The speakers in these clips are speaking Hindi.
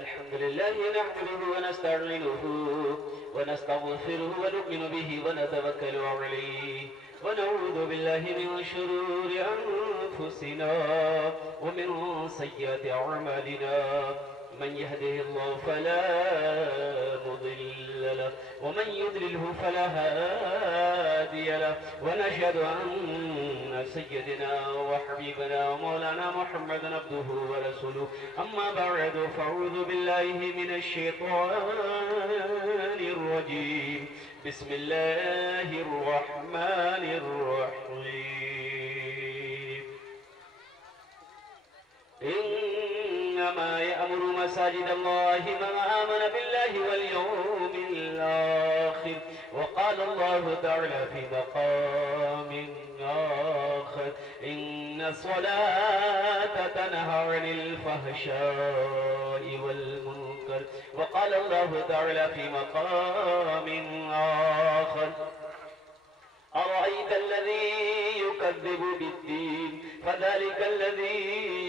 अल्हम्दुलिल्लाह नहमदुहु व नस्तईनुहु व नस्तगफिरुहु व नु'मिनु बिही व नतवक्कलु अलैहि व नऊज़ु बिल्लाहि मिन शुरूरि अनफुसिना व मिन सय्यिआति अअमालिना मन यहदिहिल्लाहु फला मुदिल्ल लहु व मन युद्लिलहु फला हादिय लहु व नशहदु अन्न सय्यदना व हबीबना व मौलाना मुहम्मदन अब्दुहु व रसूलुहु अम्मा बअदु फअऊज़ु बिल्लाहि मिनश शैतानिर रजीम बिस्मिल्लाहिर रहमानिर रहीम इन्नमा यअमुरु मसाजिदल्लाहि मन आमन बिल्लाहि वल यौमिल आखिर व क़ाला अल्लाहु तआला फ़ी मक़ामिन आखिर इन्न अस्सलाता तनहा अनिल फ़हशाइ वल मुनकर व क़ाला अल्लाहु तआला फ़ी मक़ामिन आखिर अरअयत अल्लज़ी युकज़्ज़िबु बिद्दीन फ़ज़ालिक अल्लज़ी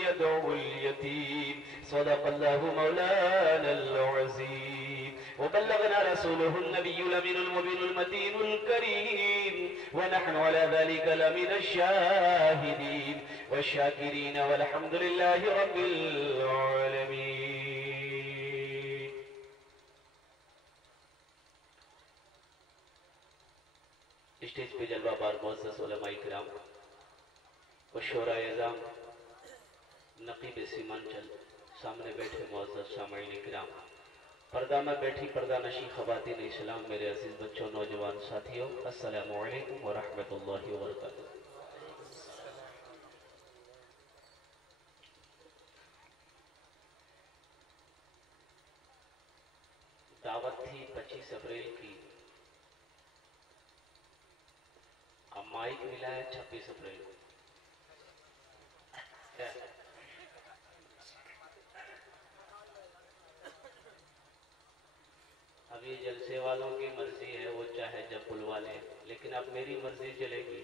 यदउल यतीम सदक़ल्लाहु मौलानल अज़ीम व बल्लगना रसूलुहुन नबियुल अमीनुल मुबीनुल मतीनुल करीम व नहनु अला ज़ालिका लमिनश शाहिदीन वश्शाकिरीन वल्हम्दुलिल्लाहि रब्बिल आलमीन। स्टेज पे जलवा बार मुअज़्ज़ज़ उलमाए किराम व शोराए अज़ाम नक़ीब सीमांचल सामने बैठे मुअज़्ज़ज़ सामईन किराम पर्दा में बैठी पर्दा नशी ख़वातीन इस्लाम मेरे अजीज बच्चों नौजवान साथियों अस्सलामु अलैकुम व रहमतुल्लाहि व बरकातुहू। दावत थी 25 अप्रैल की, अब माइक मिला है 26 अप्रैल को। क्या अब ये जलसे वालों की मर्जी है, वो चाहे जब बुलवा लें, लेकिन अब मेरी मर्जी चलेगी।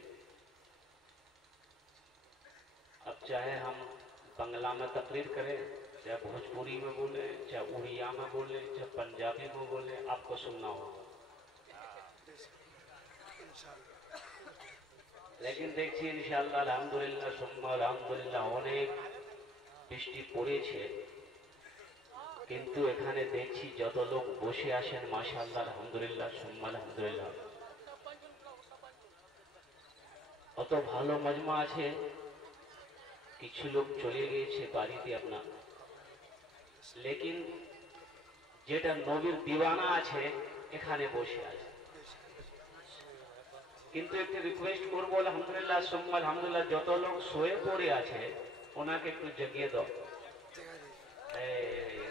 अब चाहे हम बंगला में तकरीर करें, चाहे भोजपुरी में बोले, चाहे उड़िया में बोले, चाहे पंजाबी में बोले, आपको सुनना होगा। लेकिन देखिए इंशाअल्लाह अल्हम्दुलिल्लाह सुम्मा अल्हम्दुलिल्लाह অনেক বৃষ্টি পড়েছে, কিন্তু এখানে দেখছি যত লোক বসে আছেন মাশাআল্লাহ আলহামদুলিল্লাহ সুম্মা আলহামদুলিল্লাহ, অত ভালো মজমা আছে। কিছু লোক চলে গিয়েছে বাড়িতে আপনার, लेकिन যেটা নবীর দিওয়ানা আছে এখানে বসে আছে। কিন্তু একটু রিকোয়েস্ট করবো আলহামদুলিল্লাহ সুম্মা আলহামদুলিল্লাহ যত লোক শুয়ে পড়ে আছে ওনাকে একটু জাগিয়ে দাও।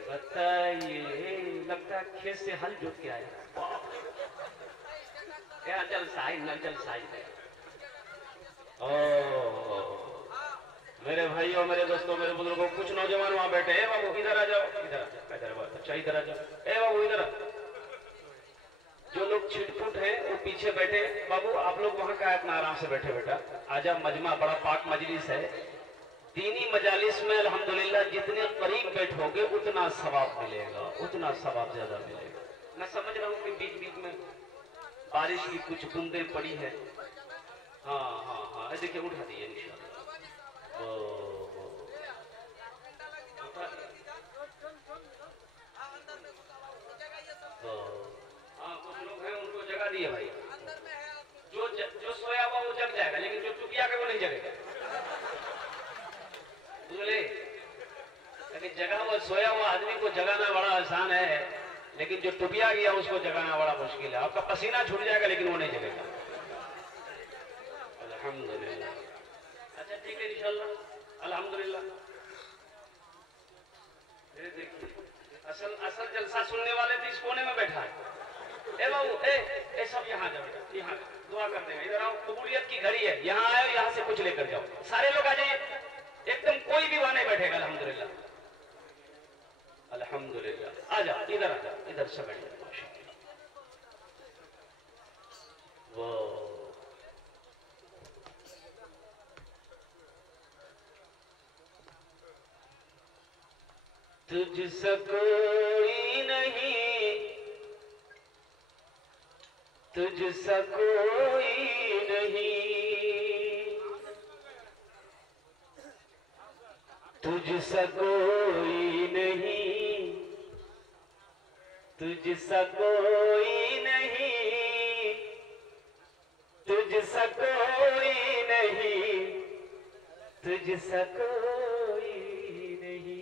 बताइए लगता है खेत से हल जुट के आया। क्या जलसा है, न जलसा है। ओ मेरे भाइयों, मेरे दोस्तों, मेरे बुजुर्गों, कुछ नौजवान वहां बैठे हैं। बाबू इधर आ जाओ, इधर आ जाओ, अच्छा इधर आ जाओ। बाबू इधर आ। जो लोग छिटपुट हैं वो पीछे बैठे। बाबू आप लोग वहां का इतना आराम से बैठे बेटा। आजा, मजमा बड़ा पाक मजलिस है। दीनी मजालिस में अल्हम्दुलिल्लाह जितने करीब बैठोगे उतना सवाब मिलेगा, उतना सवाब ज्यादा मिलेगा। मैं समझ रहा हूँ कि बीच बीच में बारिश की कुछ बूंदें पड़ी है। हाँ हाँ हाँ, देखिए उठा दिए इंशाअल्लाह। हाँ कुछ लोग हैं उनको जगा दिए भाई। जो सोया हुआ वो जग जाएगा, लेकिन जो चुपिया के वो नहीं जगेगा। लेकिन जगा हुआ सोया हुआ आदमी को जगाना बड़ा आसान है, लेकिन जो टुबिया गया उसको जगाना बड़ा मुश्किल है। आपका पसीना छूट जाएगा लेकिन वो नहीं जगेगा। अल्हम्दुलिल्लाह। अच्छा ठीक है इंशाअल्लाह अल्हम्दुलिल्लाह। देखिए असल जलसा सुनने वाले तो इस कोने में बैठा है। बाबू ए सब यहाँ जाओ, यहाँ दुआ कर देंगे। इधर आओ, कबूलियत की घड़ी है, यहाँ आए, यहाँ से कुछ लेकर जाओ। सारे लोग आ जाइए, एकदम कोई भी वहां नहीं बैठेगा। अल्हम्दुलिल्लाह अल्हम्दुलिल्लाह। आ जाओ, इधर आ जाओ, इधर से बैठ जाओ। माशाअल्लाह वो तुझसा कोई नहीं, तुझसा कोई नहीं, तुझसा कोई नहीं, तुझसा कोई नहीं, तुझसा कोई नहीं, तुझसा कोई नहीं।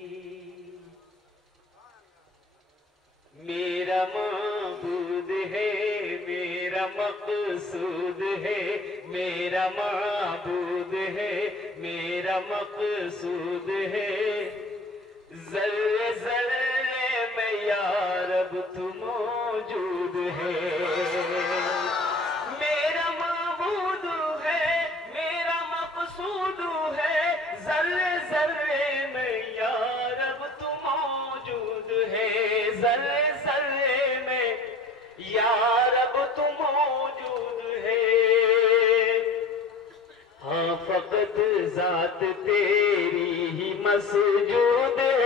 मेरा माबूद है, मेरा मकसूद है, मेरा माबूद है, मेरा मकसूद है। ज़र्रे ज़र्रे में या रब तू मौजूद है। मेरा माबूद है, मेरा मकसूद है, ज़र्रे ज़र्रे में या रब तू मौजूद है। ज़र्रे ज़र्रे में या रब तू मौजूद है। हाँ फ़क़त ज़ात तेरी ही मसजूद है,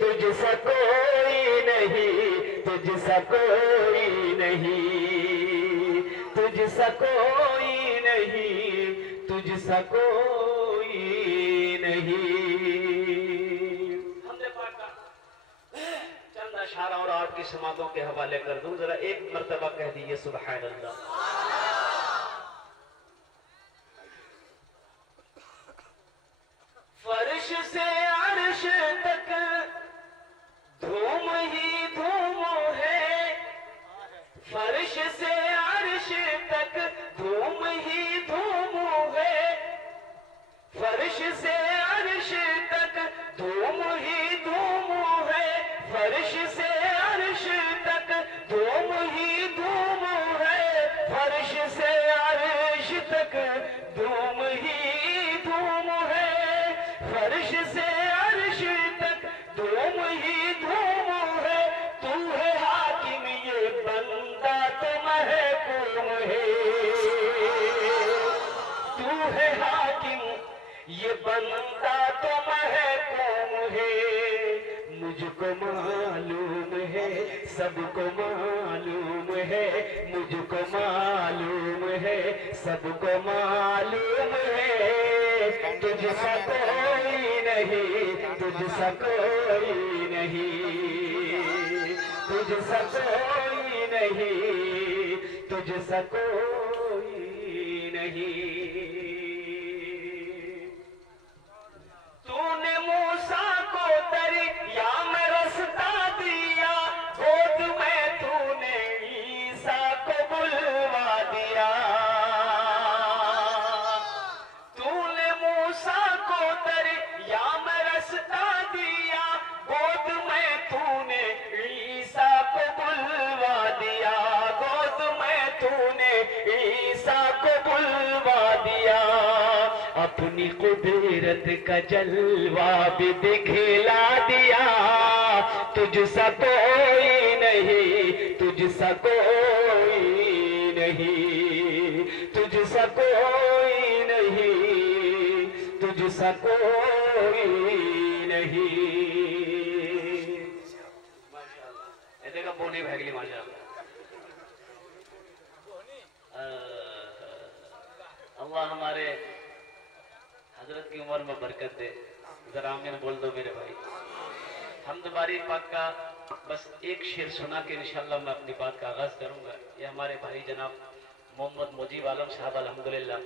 तुझसा कोई नहीं, तुझसा कोई नहीं, तुझसा कोई नहीं, तुझसा कोई नहीं। हमने पाका चंद अशारा और आपकी समातों के हवाले कर दूं, जरा एक मर्तबा कह दीजिए सुभान अल्लाह। फर्श से अर्श तक धूम ही धूम है, फर्श से अर्श तक धूम ही धूम है, फर्श से अर्श तक धूम ही धूम है, फर्श से अर्श तक धूम ही धूम है, फर्श से अर्श तक धूम ही धूम है, फर्श से अर्श तक धूम ही धूम है। तू है हाकिम ये बंदा तो महकूम है, तू है हाकिम ये बंदा तो महकूम है। मुझको मालूम है, सबको मालूम है, मुझको मालूम है, सबको मालूम है। तुझसा कोई नहीं, तुझसा कोई नहीं, तुझसा कोई नहीं, तुझसा कोई नहीं। तूने मूसा को दरिया में रास्ता दिया, गोद में तूने ईसा को बुलवा दिया। तूने मूसा को दरिया में रास्ता दिया, गोद में तूने ईसा को बुलवा दिया, गोद में तूने ईसा को बुलवा दिया। अपनी कुदरत का जलवा भी दिखला दिया। तुझसा कोई नहीं, तुझसा कोई नहीं, तुझसा कोई नहीं, तुझसा कोई नहीं। माशाअल्लाह, देखा बोनी भागली माशाअल्लाह। अल्लाह हमारे हजरत की उम्र में बरकत दे। जरा आमीन बोल दो मेरे भाई। हम्द बारी पाक का बस एक शेर सुना के इंशाअल्लाह मैं अपनी बात का आगाज करूंगा। ये हमारे भाई जनाब मोहम्मद मुजीब आलम साहब अल्हम्दुलिल्लाह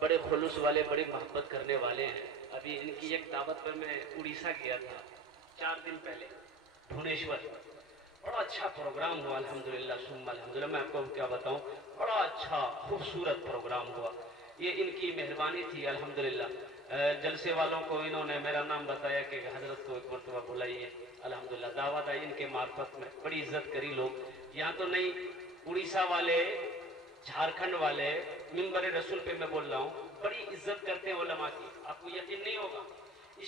बड़े खुलूस वाले, बड़ी मोहब्बत करने वाले हैं। अभी इनकी एक दावत पर मैं उड़ीसा गया था 4 दिन पहले, भुवनेश्वर। बड़ा अच्छा प्रोग्राम हुआ अल्हम्दुलिल्लाह सुम्मा अल्हम्दुलिल्लाह। मैं आपको क्या बताऊं, बड़ा अच्छा खूबसूरत प्रोग्राम हुआ। ये इनकी मेहरबानी थी अल्हम्दुलिल्लाह। जलसे वालों को इन्होंने मेरा नाम बताया कि हजरत को एक मरतबा बुलाइए। अल्हम्दुलिल्लाह दावत आई इनके मार्फत में, बड़ी इज्जत करी लोग। यहाँ तो नहीं, उड़ीसा वाले, झारखंड वाले, मिंबर रसूल पे मैं बोल रहा हूँ, बड़ी इज्जत करते हैं उलमा की। आपको यकीन नहीं होगा,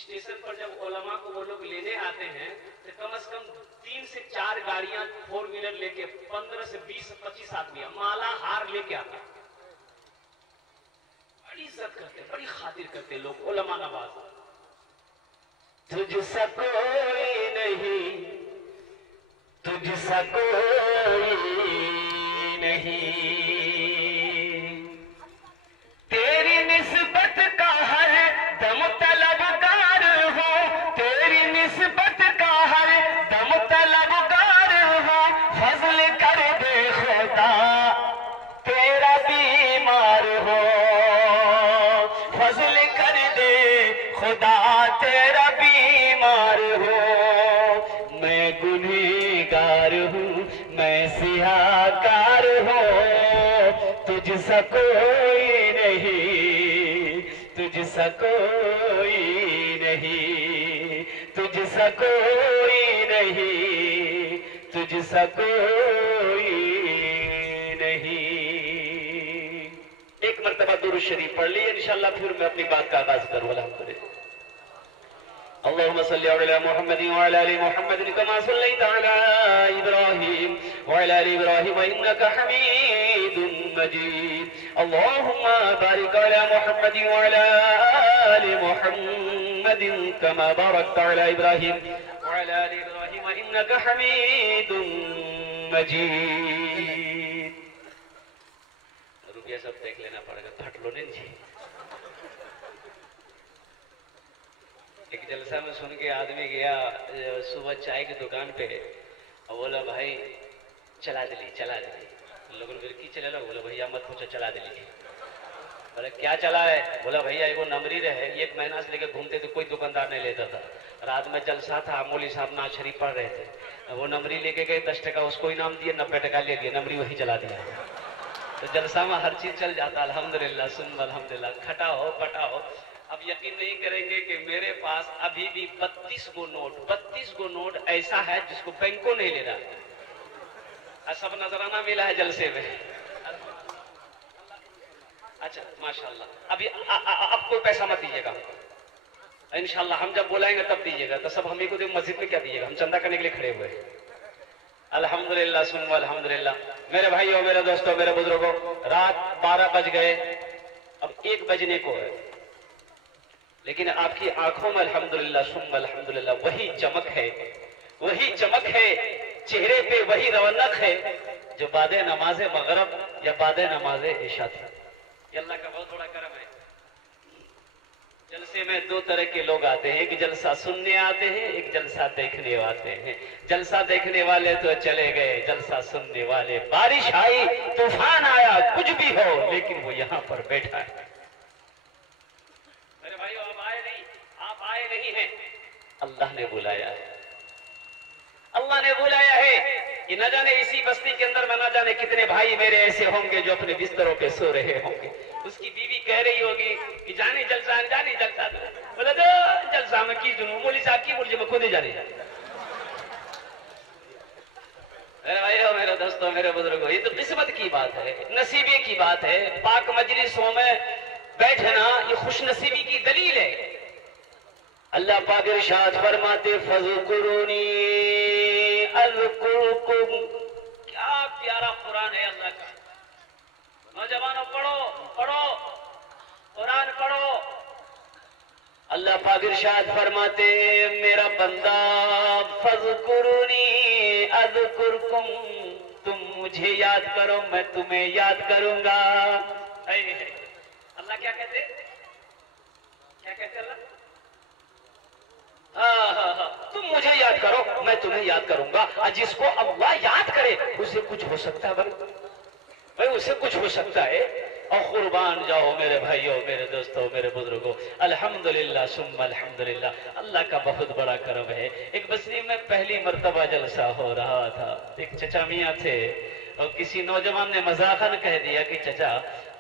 स्टेशन पर जब उलमा को वो लोग लेने आते हैं तो कम से कम 3 से 4 गाड़ियां 4 व्हीलर लेके 15 से 20 से 25 आदमी माला हार लेके आते हैं। बड़ी इज्जत करते, बड़ी खातिर करते लोग उलमा नवाज। तुझसा कोई नहीं, तुझसा कोई नहीं, तेरी निस्बत का हर दम तलबगार हो, तेरी निस्बत का हर दम तलबगार हो, फजल कर दे खुदा तेरा बीमार हो, फजल कर दे खुदा तेरा बीमार हो। मैं गुनहगार हूँ, मैं सियाहकार हूँ, तुझसा कोई नहीं, तुझसा कोई नहीं, तुझसा कोई नहीं, तुझसा कोई नहीं। एक मर्तबा दुरूद शरीफ पढ़ ली, इंशाअल्लाह फिर मैं अपनी बात का आगाज करूँ। अल्हम्दुलिल्लाह। अल्लाहुम्मा सल्ली अला मुहम्मदिन व अला आलि मुहम्मदिन कमा सल्लैता अला इब्राहीम व अला आलि इब्राहीम इन्नका हमीदुम मजीद। अल्लाहुम्मा बारिक अला मुहम्मदिन व अला आलि मुहम्मदिन कमा बारकता अला इब्राहीम व अला आलि इब्राहीम इन्नका हमीदुम मजीद। रुपया सब देख लेना पड़ेगा, फट लो नहीं जी। एक जलसा में सुन के आदमी गया सुबह चाय की दुकान पे और बोला भाई चला दिली, चला दिली। लोगों ने की चले लो, बोला भैया मत पूछो, चला दिली। बोले क्या चला है? बोला भैया एगो नमरी रहे, 1 महीना से लेकर घूमते थे, कोई दुकानदार नहीं लेता था। रात में जलसा था, मौली साहब नाज शरीफ पढ़ रहे थे, वो नमरी लेके गए, 10 टका उसको इनाम दिए, 90 टका ले लिए, नमरी वही चला दिया। तो जलसा में हर चीज चल जाता, अल्हम्दुलिल्लाह सुन्न अल्हम्दुलिल्लाह। खटा हो पटा हो। अब यकीन नहीं करेंगे कि मेरे पास अभी भी 32 गो नोट ऐसा है जिसको बैंकों नहीं ले रहा। सब नजराना मिला है जलसे में। अच्छा माशाल्लाह। अभी अब कोई पैसा मत दीजिएगा, इंशाल्लाह हम जब बुलाएंगे तब दीजिएगा। तो सब हमें को दे, मस्जिद में क्या दीजिएगा, हम चंदा करने के लिए खड़े हुए हैं। अल्हम्दुलिल्लाह सुन्न अल्हम्दुलिल्लाह। मेरे भाइयों, मेरे दोस्तों, मेरे बुजुर्गों, रात 12 बज गए, अब 1 बजने को है, लेकिन आपकी आंखों में अल्हम्दुलिल्लाह सुन्न अल्हम्दुलिल्लाह वही चमक है, वही चमक है, चेहरे पे वही रौनक है जो बादे नमाज़े मगरब या बादे नमाज़े इशा थी। ये अल्लाह का बहुत बड़ा करम है। जलसे में 2 तरह के लोग आते हैं, एक जलसा सुनने आते हैं, एक जलसा देखने आते हैं। जलसा देखने वाले तो चले गए, जलसा सुनने वाले, बारिश आई, तूफान आया, कुछ भी हो, लेकिन वो यहाँ पर बैठा है। मेरे भाइयों, आप आए नहीं हैं, अल्लाह ने बुलाया है, अल्लाह ने बुलाया है। कि न जाने इसी बस्ती के अंदर में न जाने कितने भाई मेरे ऐसे होंगे जो अपने बिस्तरों पे सो रहे होंगे। उसकी बीवी कह रही होगी कि जाने जलसा बोला तो जलसा में की सुनू, मौली साहब की बोलिए, मैं खुद ही जाने। मेरे भाइयों, मेरे दोस्तों, मेरे बुजुर्गों, ये तो किस्मत की बात है, नसीबे की बात है। पाक मजलिसों में बैठना ये खुशनसीबी की दलील है। अल्लाह पाक इरशाद फरमाते फज़कुरूनी अज़कुरुकुम। क्या प्यारा कुरान है अल्लाह का। नौजवानों पढ़ो पढ़ो, कुरान पढ़ो। अल्लाह पाक इरशाद फरमाते मेरा बंदा फज़कुरूनी अज़कुरुकुम, तुम मुझे याद करो मैं तुम्हें याद करूंगा। अल्लाह क्या कहते, क्या कहते अल्लाह? तुम मुझे याद करो मैं तुम्हें याद करूंगा। और जिसको अल्लाह याद करे उसे कुछ हो सकता है भाई, उसे कुछ हो सकता है। और कुर्बान जाओ मेरे भाइयों, मेरे दोस्तों, मेरे बुजुर्गों, अल्हम्दुलिल्लाह सुम्मा अल्हम्दुलिल्लाह, अल्लाह का बहुत बड़ा करम है। एक बस्ती में पहली मर्तबा जलसा हो रहा था। एक चचा मियाँ थे और किसी नौजवान ने मजाकन कह दिया कि चचा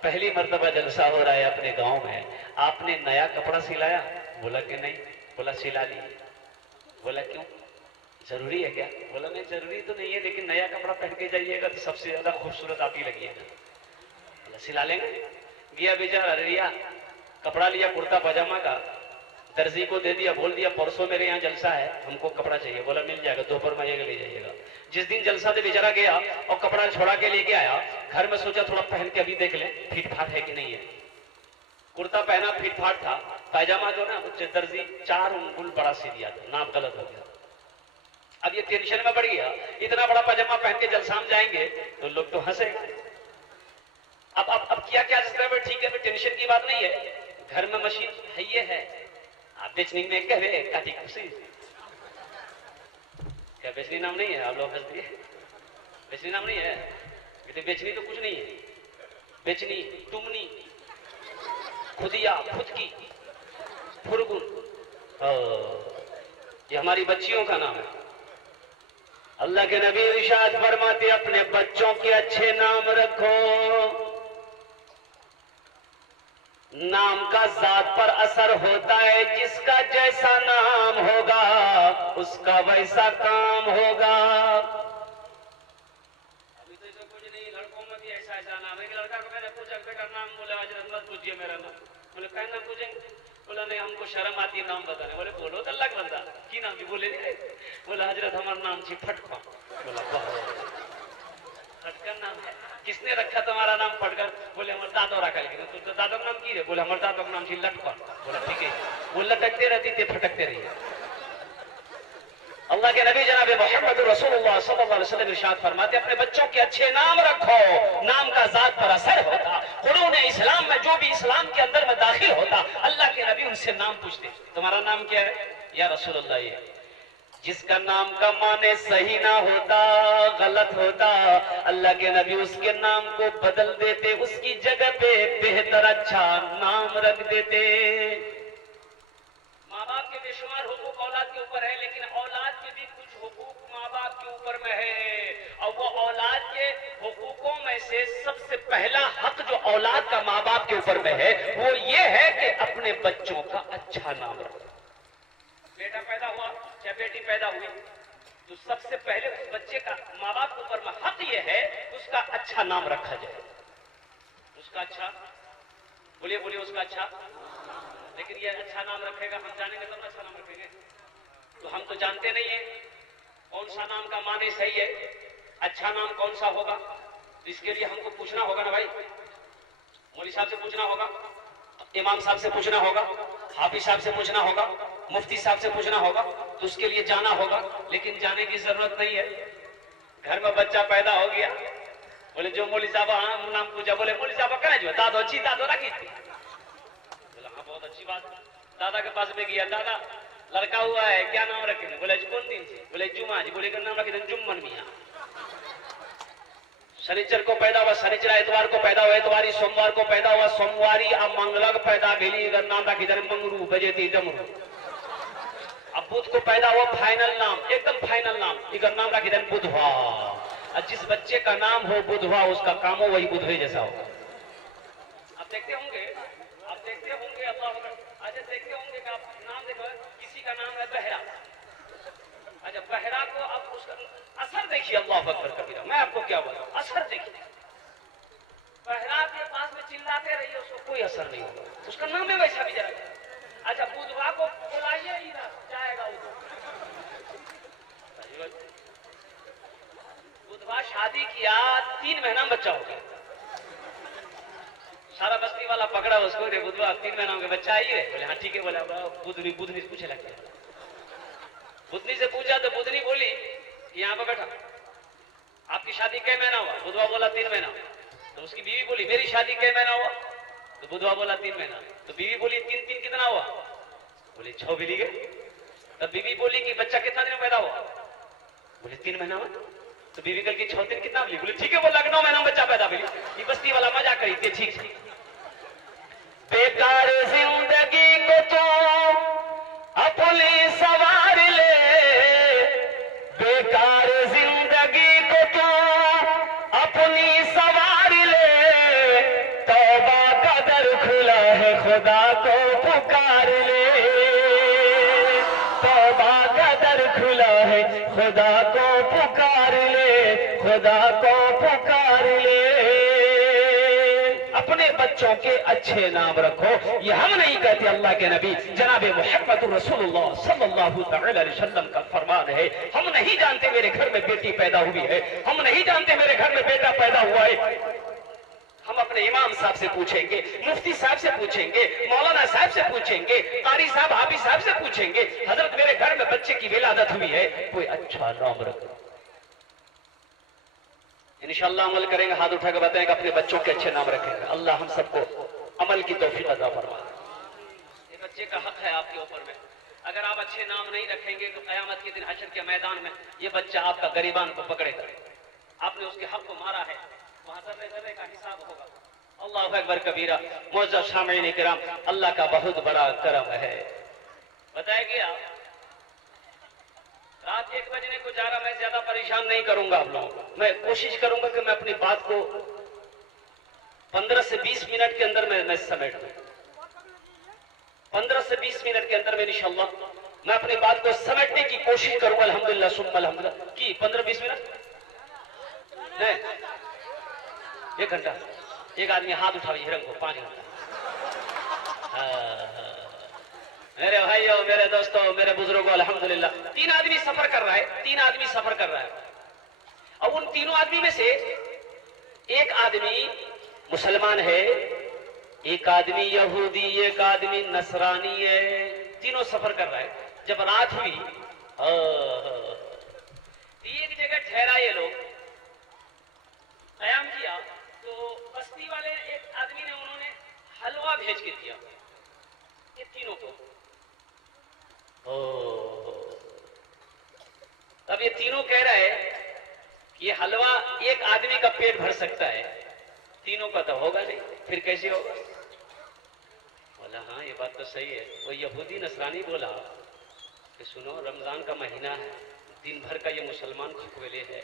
पहली मर्तबा जलसा हो रहा है अपने गाँव में, आपने नया कपड़ा सिलाया? बोला कि नहीं। बोला सिला लिए। बोला क्यों, जरूरी है क्या? बोला नहीं जरूरी तो नहीं है, लेकिन नया कपड़ा पहन के जाइएगा तो सबसे ज्यादा खूबसूरत आप ही लगिएगा। बोला सिला लेंगे। गया बेचारा रिया, कपड़ा लिया कुर्ता पजामा का, दर्जी को दे दिया, बोल दिया परसों मेरे यहाँ जलसा है, हमको कपड़ा चाहिए। बोला मिल जाएगा, दोपहर में आइएगा ले जाइएगा। जिस दिन जलसा थे बेचारा गया और कपड़ा छोड़ा के लेके आया। घर में सोचा थोड़ा पहन के अभी देख ले फिट फाट है कि नहीं है। कुर्ता पहना, फिट फाट था, पायजामा जो ना मुझे दर्जी 4 उंगल बड़ा सी दिया था, नाप गलत हो गया। अब ये टेंशन में बढ़ गया, इतना बड़ा पायजामा पहन के जलसाम जाएंगे तो लोग तो हंसेंगे। अब क्या क्या ठीक है, टेंशन की बात नहीं है, घर में मशीन है, ये है, आप बेचने में कह रहे काटी खुशी, क्या बेचनी नाम नहीं है? आप लोग हंस दिए, बेचनी नाम नहीं है, बेचनी तो कुछ नहीं है, बेचनी, तुमनी, खुदिया, खुदकी, फुरगुन, ये हमारी बच्चियों का नाम है। अल्लाह के नबी इरशाद फरमाते अपने बच्चों के अच्छे नाम रखो। नाम का जात पर असर होता है, जिसका जैसा नाम होगा उसका वैसा काम होगा। अभी तो ऐसा कुछ नहीं, लड़कों में भी ऐसा नाम है कि लड़का को मैंने पूछा बेटा नाम, बोले हजरत मत पूछिए मेरा नाम। बोले कहना पूछेंगे? बोला नहीं हमको शर्म आती है नाम बताने। बोले बोलो तो अल्लाह का बंदा की नाम भी बोले नहीं। बोला हजरत हमारा नाम थी फटका। बोला फटकर नाम है, किसने रखा तुम्हारा नाम फटकर? बोले हमारे दादो रखा। लेकिन तो दादो का नाम की है? बोले हमारे दादो का नाम थी लटकन। बोला ठीक है, वो लटकते रहती थे फटकते रहिए। अल्लाह के नबी जनाब मोहम्मद रसूलुल्लाह सल्लल्लाहु अलैहि वसल्लम इरशाद फरमाते अपने बच्चों के अच्छे नाम रखो, नाम का जात पर असर होता। खुलून इस्लाम में जो भी इस्लाम के अंदर में दाखिल होता, अल्लाह के नबी उनसे नाम पूछते तुम्हारा नाम क्या है? या रसूलुल्लाह ये। जिसका नाम का माने सही ना होता, गलत होता, अल्लाह के नबी उसके नाम को बदल देते, उसकी जगह पे बेहतर अच्छा नाम रख देते। माँ बाप के बेशुमार हुकूक औलाद के ऊपर है, लेकिन औलाद के भी कुछ हुकूक माँ बाप के ऊपर में है। और वो औलाद के हुकूकों में से सबसे पहला हक जो औलाद का माँ बाप के ऊपर में है वो ये है कि अपने बच्चों का अच्छा नाम रखो। बेटा पैदा हुआ या बेटी पैदा हुई तो सबसे पहले उस बच्चे का माँ बाप के ऊपर में हक ये है उसका अच्छा नाम रखा जाए। उसका अच्छा बोलिए बोलिए उसका अच्छा। लेकिन ये अच्छा नाम रखेगा, हम जानेंगे तब अच्छा नाम रखेंगे। तो हम तो जानते नहीं है कौन सा नाम का माने सही है, अच्छा नाम कौन सा होगा। तो इसके लिए हमको पूछना होगा ना भाई, मौलवी साहब से पूछना होगा, इमाम साहब से पूछना होगा, हाफिज साहब से पूछना होगा, मुफ्ती साहब से पूछना होगा। तो उसके लिए जाना होगा, लेकिन जाने की जरूरत नहीं है। घर में बच्चा पैदा हो गया, बोले जो मौलवी साहब नाम पूछा, बोले मौलवी साहब कहा जो दादो अच्छी दादो रखी थी। बोला हाँ बहुत अच्छी बात। दादा के पास में गया, दादा लड़का हुआ है क्या नाम रखे? बोले कौन दिन से? बोले जुमा जी। बोले नाम रखे जुम्मन मियाँ। शनिचर को पैदा हुआ, शनिचर एतवार को पैदा हुआ, एतवारी सोमवार को पैदा हुआ, सोमवारी अब मंगलक पैदा भेली, अगर नाम रखी मंगरू बजेती डमरू। अब बुध को पैदा हुआ, फाइनल नाम एकदम फाइनल नाम, इधर नाम रखी बुधवा। और जिस बच्चे का नाम हो बुधवा उसका काम हो वही बुधवे जैसा होगा। आप देखते होंगे अल्लाह अच्छा देखते होंगे कि आप नाम देखो, किसी का नाम है बहरा। अच्छा बहरा को अब उसका असर देखिए, अल्लाह अकबर कबीरा। मैं आपको क्या बोलूं, असर देखिए। बहरा के पास में चिल्लाते रहिए, उसको कोई असर नहीं होगा, उसका नाम है वैसा भी जरा। अच्छा बुधवा को बुलाइए ही ना जाएगा बुधवा शादी किया, 3 महीना बच्चा हो गया। सारा बस्ती वाला पकड़ा उसको, रे बुधवा 3 महीना के बच्चा आई है। बोले हाँ ठीक है। बोला बुधनी पूछे लगते, बुधनी से पूछा तो बुधनी बोली यहाँ पे बैठा आपकी शादी कै महीना हुआ? बुधवा बोला 3 महीना। तो उसकी बीवी बोली मेरी शादी कै महीना हुआ? तो बुधवा बोला 3 महीना। तो बीवी बोली 3 कितना हुआ? बोले 6 मिली गए। तब बीवी बोली कि बच्चा कितना दिन पैदा हुआ? बोले 3 महीना में। तो बीवी कल की 6 दिन कितना मिली? बोले ठीक है। बोला 9 महीना बच्चा पैदा मिली। ये बस्ती वाला मजा करी थी। ठीक है। बेकार जिंदगी को तो अपनी सवार ले, बेकार जिंदगी को तो अपनी सवार ले, तौबा का दर खुला है खुदा को पुकार ले, तौबा का दर खुला है खुदा को पुकार ले, खुदा को पुकार ले। अपने बच्चों के अच्छे नाम रखो। ये हम नहीं कहते, अल्लाह के नबी जनाब मोहम्मद रसूलुल्लाह सल्लल्लाहु अलैहि वसल्लम का फरमान है। हम नहीं जानते मेरे घर में बेटी पैदा हुई है, हम नहीं जानते मेरे घर में बेटा पैदा हुआ है। हम अपने इमाम साहब से पूछेंगे, मुफ्ती साहब से पूछेंगे, मौलाना साहब से पूछेंगे, कारी साहब हाफिज साहब से पूछेंगे, हजरत मेरे घर में बच्चे की विलादत हुई है, कोई अच्छा नाम रखो। इंशाअल्लाह अमल करेंगे, हाथ उठाकर बताएंगे अपने बच्चों के अच्छे नाम रखेंगे। अल्लाह हम सबको अमल की तौफीक अता फरमाए। ये बच्चे का हक है आपके ऊपर में, अगर आप अच्छे नाम नहीं रखेंगे तो कयामत के दिन हशर के मैदान में ये बच्चा आपका गरीबान को पकड़ेगा, आपने उसके हक को मारा है, वहां जर्रे जर्रे का हिसाब होगा। अल्लाहु अकबर कबीरा। मुअज़्ज़ज़ सामिईन किराम, अल्लाह का बहुत बड़ा करम है। बताया गया रात 1 बजने को जा रहा, मैं ज्यादा परेशान नहीं करूंगा आप लोगों को, मैं कोशिश करूंगा कि मैं अपनी बात को 15 से 20 मिनट के अंदर मैं समेट दूं। 15 से 20 मिनट के अंदर में इंशाअल्लाह मैं अपनी बात को समेटने की कोशिश करूंगा। अल्हम्दुलिल्लाह सुम्मा अल्हम्दुलिल्लाह। की 15-20 मिनट नहीं, 1 घंटा। एक आदमी हाथ उठाओ हिरंग को 5 घंटा। मेरे भाइयों, मेरे दोस्तों, मेरे बुजुर्गों, अल्हम्दुलिल्लाह 3 आदमी सफर कर रहा है, 3 आदमी सफर कर रहा है। अब उन तीनों आदमी में से एक आदमी मुसलमान है, एक आदमी यहूदी, एक आदमी नसरानी है, तीनों सफर कर रहा है। जब रात हुई एक जगह ठहरा, ये लोग कयाम किया, तो बस्ती वाले एक आदमी ने उन्होंने हलवा भेज के दिया ये तीनों को। अब ये तीनों कह रहे हैं कि ये हलवा एक आदमी का पेट भर सकता है, तीनों का तो होगा नहीं, फिर कैसे होगा? बोला हाँ ये बात तो सही है। वो यहूदी नसरानी बोला कि सुनो, रमजान का महीना है, दिन भर का ये मुसलमान खकवेले है,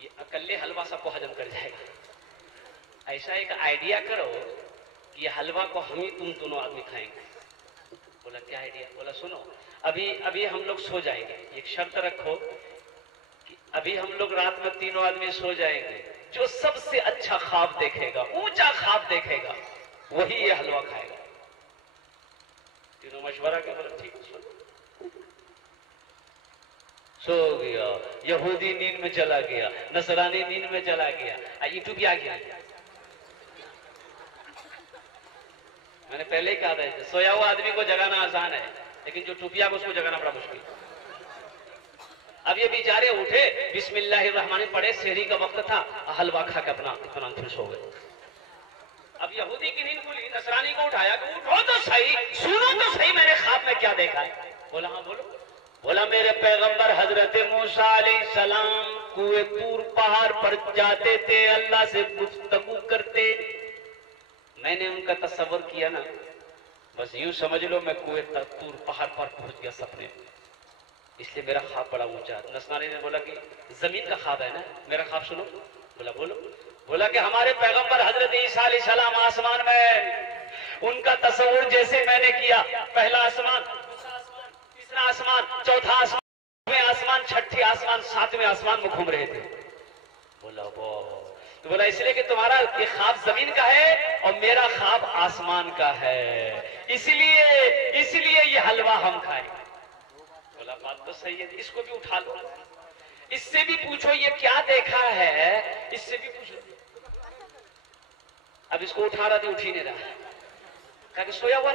ये अकेले हलवा सबको हजम कर जाएगा। ऐसा एक आइडिया करो कि ये हलवा को हम ही तुम दोनों आदमी खाएंगे। बोला क्या आइडिया? बोला सुनो, अभी हम लोग सो जाएंगे, एक शर्त रखो कि अभी हम लोग रात में तीनों आदमी सो जाएंगे, जो सबसे अच्छा ख्वाब देखेगा, ऊंचा ख्वाब देखेगा, वही ये हलवा खाएगा। तीनों मशवरा के बोला ठीक, सो गया। यहूदी नींद में चला गया, नसरानी नींद में चला गया, यूट्यूब आ गया। मैंने पहले ही कहा था, सोया हुआ आदमी को जगाना आसान है, लेकिन जो टूपिया को उसको जगाना बड़ा मुश्किल। अब ये बेचारे उठे, बिस्मिल्लाहिर्रहमानिर्रहीम पढ़े, सेहरी का वक्त था, हलवा खा के अपना इत्मीनान फिर सो गए। अब यहूदी की नींद खुली, नसरानी को उठाया कि उठो तो सही, सुनो तो सही, मैंने ख्वाब में क्या देखा है। बोला हाँ बोलो। बोला मेरे पैगंबर हजरत मूसा अलैहिस्सलाम कुएं तूर पहाड़ पर जाते थे, अल्लाह से गुफ्तगू करते। मैंने उनका तस्वर किया ना, बस यूं समझ लो मैं कुएं तूर पहाड़ पर पहुंच गया सपने, इसलिए मेरा ख्वाब बड़ा ऊंचा। नसरानी ने बोला कि जमीन का ख्वाब है ना, मेरा ख्वाब सुनो। बोला बोलो। बोला कि हमारे पैगंबर हजरत ईसा अलैहिस्सलाम आसमान में, उनका तस्वुर जैसे मैंने किया, पहला आसमान, दूसरा आसमान, तीसरा आसमान, चौथा आसमान, आसमान, छठे आसमान, 7वें आसमान में घूम रहे थे। बोला वो तो बोला इसलिए कि तुम्हारा ये ख्वाब जमीन का है और मेरा ख्वाब आसमान का है, इसलिए ये हलवा हम खाएं। बोला बात तो सही है, इसको भी उठा लो, इससे भी पूछो ये क्या देखा है, इससे भी पूछो। अब इसको उठा रहा था, उठ ही नहीं रहा, कहा कि सोया हुआ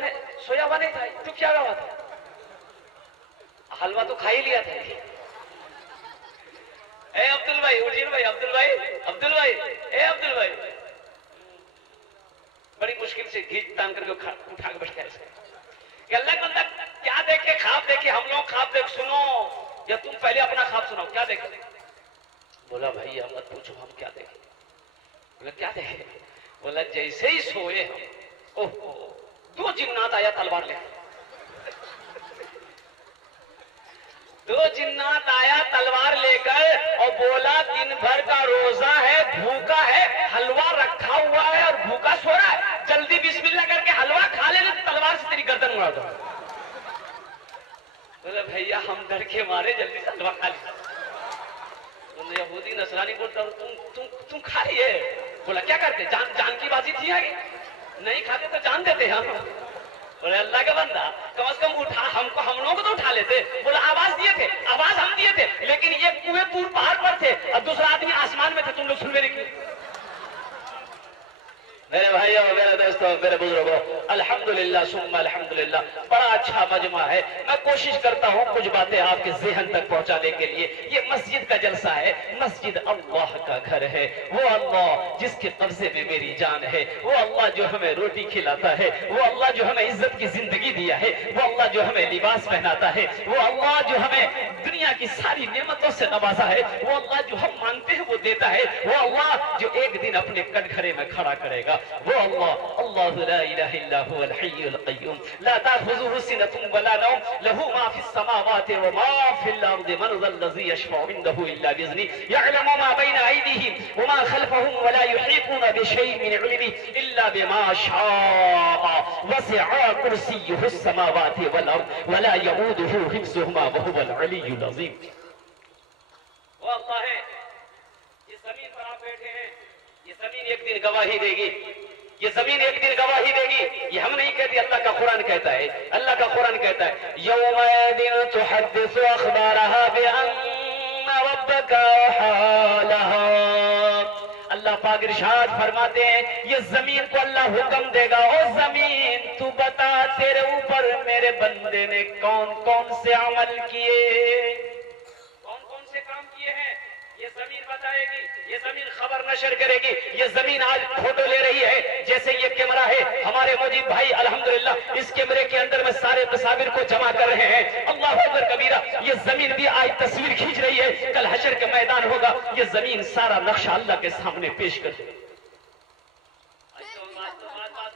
नहीं था, तो क्या हुआ था, हलवा तो खा ही लिया था। ए अब्दुल भाई, उठिए भाई, अब्दुल भाई, ए अब्दुल भाई, बड़ी मुश्किल से घींच तान करके उठा के बैठा है। अल्लाह बंदा क्या देखे, ख्वाब देखे, हम लोग ख्वाब देख, सुनो या तुम पहले अपना ख्वाब सुनाओ, क्या देखे? बोला भैया मत पूछो हम क्या देखे। बोला क्या देखे? बोला जैसे ही सोए हम, ओहो 2 जिन्नात आया तलवार लेकर, 2 जिन्नात आया तलवार लेकर और बोला दिन भर का रोजा है, भूखा है, हलवा रखा हुआ है और भूखा सो रहा है, जल्दी बिस्मिल्लाह करके हलवा खा ले, तलवार से तेरी गर्दन उड़ा दो। बोला भैया हम डर के मारे जल्दी से हलवा खा लिया। बोले यहूदी नसरानी बोलता तुम खा लिए। बोला क्या करते, जान की बाजी थी आगे, नहीं खाते तो जान देते हम। बोले अल्लाह का बंदा कम से कम उठा, हमको, हम लोगों को तो उठा लेते। बोला आवाज दिए थे, आवाज हम दिए थे, लेकिन ये कुएं तूर पहाड़ पर थे और दूसरा आदमी आसमान में थे, तुम लोग सुन मेरे की। मेरे भाइयों, मेरे दोस्तों, मेरे बुजुर्गों, अल्हम्दुलिल्लाह सुम्मा अल्हम्दुलिल्लाह, बड़ा अच्छा मजमा है। मैं कोशिश करता हूँ कुछ बातें आपके ज़हन तक पहुंचाने के लिए। ये मस्जिद का जलसा है। मस्जिद अल्लाह का घर है। वो अल्लाह जिसके कब्जे में मेरी जान है, वो अल्लाह जो हमें रोटी खिलाता है, वो अल्लाह जो हमें इज्जत की जिंदगी दिया है, वो अल्लाह जो हमें लिबास पहनाता है, वो अल्लाह जो हमें दुनिया की सारी नेमतों से नवाजा है, वो अल्लाह जो हम मांगते हैं वो देता है, वो अल्लाह जो एक दिन अपने कटघरे में खड़ा करेगा, वो अल्लाह अल्लाह ला इलाहा इल्ला हुवल हय्युल क़य्यूम ला ताख़ुज़ुहु सिनतुन वला नौम लहू मा फ़िस समावाति व मा फ़िल अर्दि मन ज़ल्लज़ी यशफ़अु इंदहु इल्ला बिइज़निहि यअलमु मा बैन अयदीहिम व मा ख़ल्फ़हुम व ला युहीतूना बिशैइन मिन इल्मिहि इल्ला बिमा शाअ वसिअ कुर्सियुहुस समावाति वल अर्द व ला यऊदुहु हिफ़्ज़ुहुमा व हुवल अलिय्युल अज़ीम। वो अल्लाह है, इस जमीन पर आप बैठे हैं, ये जमीन एक दिन गवाही देगी, ये जमीन एक दिन गवाही देगी। ये हम नहीं कहते, अल्लाह का कुरान कहता है। अल्लाह का कुरान कहता है यौमइदिन तुहद्दिसु अख़बारहा बिअन्ना रब्बका हालहा। अल्लाह पाक इरशाद फरमाते हैं, ये जमीन को अल्लाह हुक्म देगा, ओ जमीन तू बता तेरे ऊपर मेरे बंदे ने कौन कौन से अमल किए, कौन कौन से काम किए हैं। ये जमीन बताएगी, ये जमीन खबर नशर करेगी। ये जमीन आज फोटो ले रही है, जैसे ये कैमरा है हमारे मुजीब भाई अल्हम्दुलिल्लाह इस कैमरे के अंदर में सारे तस्वीर को जमा कर रहे हैं। अल्लाह अकबर कबीरा। ये जमीन भी आज तस्वीर खींच रही है, कल हशर का मैदान होगा, ये जमीन सारा नक्शा अल्लाह के सामने पेश कर देगी।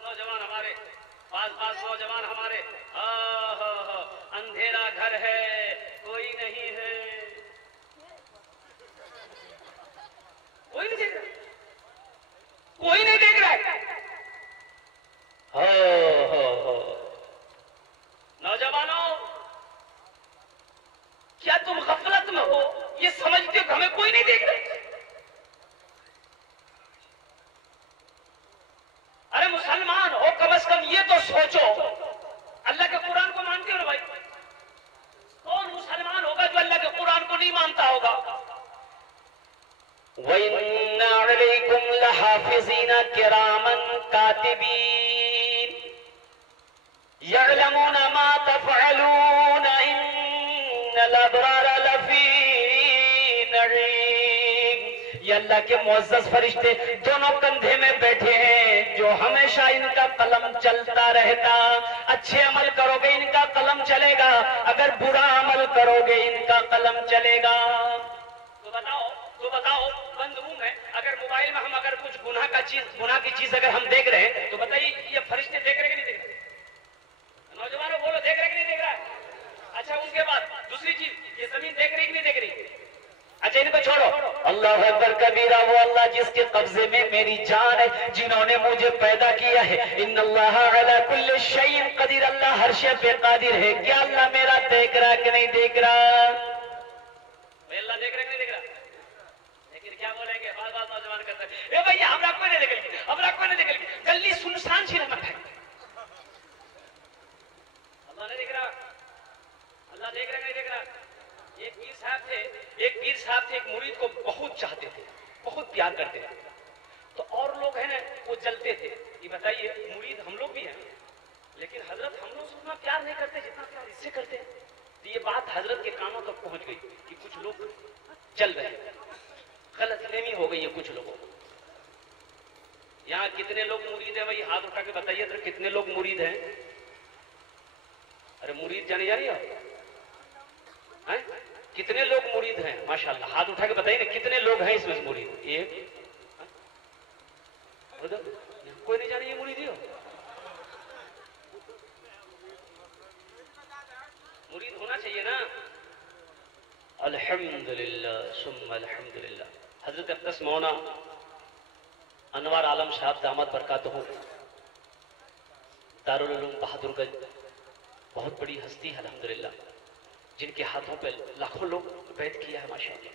नौजवान हमारे पास नौजवान हमारे अंधेरा घर है, कोई नहीं है, कोई नहीं देख रहा, कोई नहीं देख रहा है। हो नौजवानों, क्या तुम गफलत में हो? ये समझते हो हमें कोई नहीं देख रहा? अरे मुसलमान हो, कम से कम ये तो सोचो, अल्लाह के कुरान को मानते हो ना भाई? कौन मुसलमान होगा जो अल्लाह के कुरान को नहीं मानता होगा? वइन्ना अलैकुम लहाफिज़ीन किरामन कातिबीन यअलमूना मा तफ़अलून इन्नल अबरार लफ़ी नईम। ये अल्लाह के मुअज़्ज़ज़ फरिश्ते दोनों कंधे में बैठे हैं, जो हमेशा इनका कलम चलता रहता। अच्छे अमल करोगे इनका कलम चलेगा, अगर बुरा अमल करोगे इनका कलम चलेगा। तो बताओ बंद रूम है, अगर मोबाइल में हम अगर कुछ गुनाह की चीज अगर हम देख रहे हैं, तो बताइए ये फरिश्ते देख रहे कि नहीं देख रहे? नौजवानों बोलो, देख रहे कि नहीं देख रहा है? अच्छा, उनके बाद दूसरी चीज, ये जमीन देख रही कि नहीं देख रही? अच्छा, इनको छोड़ो। अल्लाह अकबर कबीरा। वो अल्लाह जिसके कब्जे में मेरी जान है, जिन्होंने मुझे पैदा किया है। इन्नल्लाह अला कुल्लि शैइन कदीर। अल्लाह हर शय पे कादिर है। क्या अल्लाह मेरा देख रहा कि नहीं देख रहा? अल्लाह देख रहा कि नहीं देख रहा? लेकिन क्या बोलेंगे? बात नौजवान करते हैं, ए भैया हमरा कोई नहीं देखेगी, हमरा कोई नहीं देखेगी, गली सुनसान सी रहमत है। अल्लाह नहीं देख रहा? अल्लाह देख रहा नहीं देख रहा? एक पीर साहब थे, एक मुरीद को बहुत चाहते थे, बहुत प्यार करते थे। तो और लोग हैं ना, वो जलते थे। ये बताइए, मुरीद हम लोग भी हैं, लेकिन हजरत हम लोग उतना प्यार नहीं करते जितना प्यार इससे करते हैं। तो ये बात हजरत के कानों तक पहुंच गई कि कुछ लोग चल रहे हैं, गलतफहमी हो गई है कुछ लोगों को। यहाँ कितने लोग मुरीद हैं भाई? हाथ उठा के बताइए तो कितने लोग मुरीद हैं? अरे मुरीद जाने जा रही है? कितने लोग मुरीद हैं? माशाल्लाह, हाथ उठा के बताइए ना कितने लोग हैं इसमें मुरीद? एक, कोई नहीं जाने ये मुरीद हो? मुरीद होना चाहिए ना। अल्हम्दुलिल्लाह सुम्मा अल्हम्दुलिल्लाह। हजरत अब्दस मौना अनवर आलम साहब दामद बरकातहू दारुल उलूम बहादुरगंज, बहुत बड़ी हस्ती है अल्हम्दुलिल्लाह, जिनके हाथों पे लाखों लोग बैत किया है माशाअल्लाह।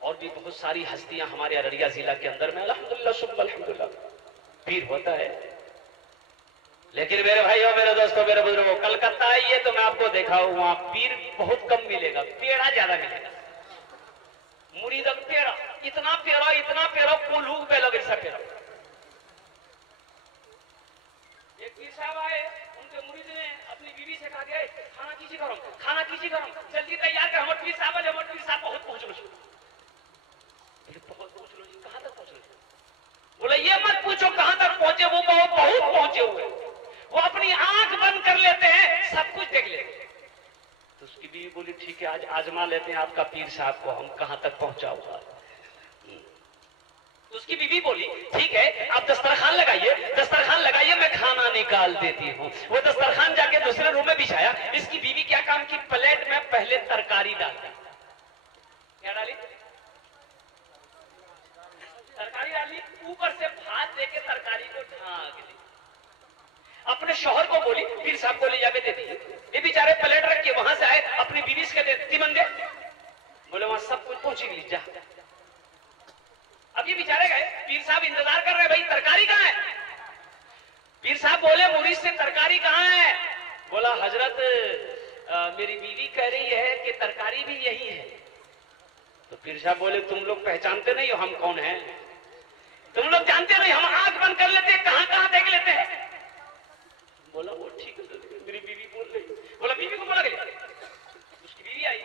और भी बहुत सारी हस्तियां हमारे अररिया जिला के अंदर में अल्हम्दुलिल्लाह सुम्मा अल्हम्दुलिल्लाह पीर होता है। लेकिन मेरे भाइयों, मेरे दोस्तों, मेरे बुजुर्गों, कलकत्ता आइए तो मैं आपको देखा हूं, वहां पीर बहुत कम मिलेगा, पेड़ा ज्यादा मिलेगा। मुरीद पेड़ा, इतना पेड़ा कोलूग पे लगे सब पेड़ा। एक पीर साहब आए, उनके मुरीद ने अपनी बीवी से कहा गया खाना कीजिए करो, खाना कीजिए करो, जल्दी तैयार कर, हमर पीर साहब बहुत पहुंच लो, बहुत पहुंच लो जी। कहां तक पहुंच लो? बोले ये मत पूछो कहां तक पहुंचे, वो बहुत पहुंचे हुए, वो अपनी आंख बंद कर लेते हैं, सब कुछ देख लेते हैं। तो उसकी बीवी बोली ठीक है, आज आजमा लेते हैं आपका पीर साहब को, हम कहां तक पहुंचा हुआ। तो उसकी बीवी बोली ठीक है, आप दस्तरखान लगाइए, मैं खाना निकाल देती हूँ। वो दस्तरखान जाके दूसरे रूम में बिछाया। इसकी बीवी क्या काम की, प्लेट में पहले तरकारी डाल दी। क्या डाली? तरकारी डाली, ऊपर से भात देके तरकारी को ढांक दी। अपने शौहर को बोली पीर साहब को ले जाके दे दी। ये बेचारे प्लेट रख के वहां से आए, अपनी बीवी से कहते तिमन दे। बोले वहां सब कुछ पहुंची गई, जा। अब ये बेचारे गए, पीर साहब इंतजार कर रहे, भाई तरकारी कहां है? पीर साहब बोले मुरीद से तरकारी कहां है? बोला हजरत मेरी बीवी कह रही है कि तरकारी भी यही है। तो पीर साहब बोले तुम लोग पहचानते नहीं हो हम कौन हैं? तुम लोग जानते नहीं, हम आंख बंद कर लेते हैं, कहां कहां देख लेते हैं। बोला वो ठीक है, मेरी बीवी बोल रही। बोला बीवी को बोला गया। उसकी बीवी आई,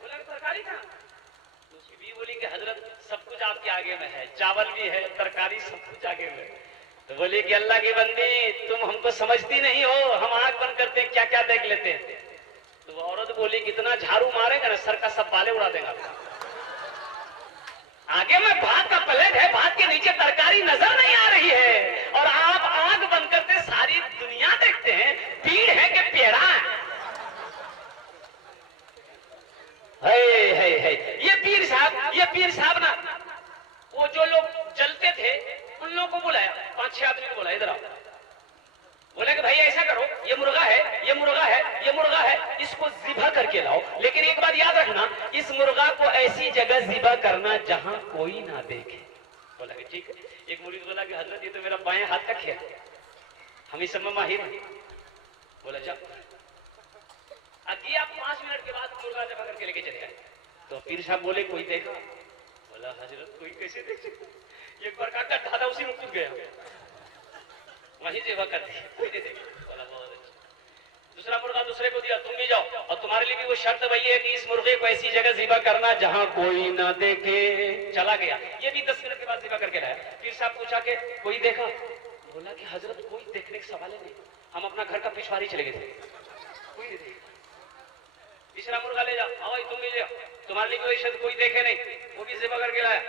बोला तरकारी कहां? तो उसकी बीवी बोली कि हजरत सब कुछ आपके आगे में है, चावल भी है, तरकारी सब कुछ आगे में। तो बोले कि अल्लाह की बंदी तुम हमको समझती नहीं हो, हम आंख बंद करते हैं क्या क्या देख लेते हैं। तो वो औरत बोली कितना झाड़ू मारेगा ना सर का सब बाले उड़ा देगा। आगे में भात का प्लेट है, भात के नीचे तरकारी नजर नहीं आ रही है, और आप आंख बंद करते सारी दुनिया देखते हैं, पीड़ है कि पेड़ा है? ये पीर साहब ना, वो जो लोग जलते थे उन लोगों को बुलाया, 5-6 आदमी को बुलाया, इधर आओ। बोले कि भाई ऐसा करो, ये मुर्गा है, इसको ज़िबा करके लाओ, लेकिन एक बात याद रखना, इस मुर्गा को ऐसी जगह ज़िबा करना जहां कोई ना देखे। बोला कि ठीक है। एक मुरीद बोला कि हजरत ये तो मेरा बाएं हाथ का खेल है, हम इस समय माहिर हैं। बोला चल, अभी आप 5 मिनट के बाद मुर्गा ज़िबा करके लेके चले गए। तो पीर साहब बोले कोई देखा? बोला हजरत कोई कैसे देखे, एक बार काटा दादा उसी में कूद गया, वहीं ज़िबा कर दिया, कोई नहीं देखा। बोला बहुत अच्छा। दूसरा मुर्गा दूसरे को दिया, तुम भी जाओ, और तुम्हारे लिए भी वो शर्त वही है कि इस मुर्गे को ऐसी जगह ज़िबा करना जहां कोई ना देखे। चला गया, ये भी 10 मिनट के बाद ज़िबा करके लाया। पीर साहब पूछा कि कोई देखा? बोला कि हजरत कोई देखने का सवाल नहीं, हम अपना घर का पिछवाड़ी चले गए थे, कोई नहीं देखा। तीसरा मुर्गा ले जाओ, आओ तुम भी ले जाओ, तुम्हारे लिए कोई शर्त कोई देखे नहीं, वो भी ज़िबा करके लाया।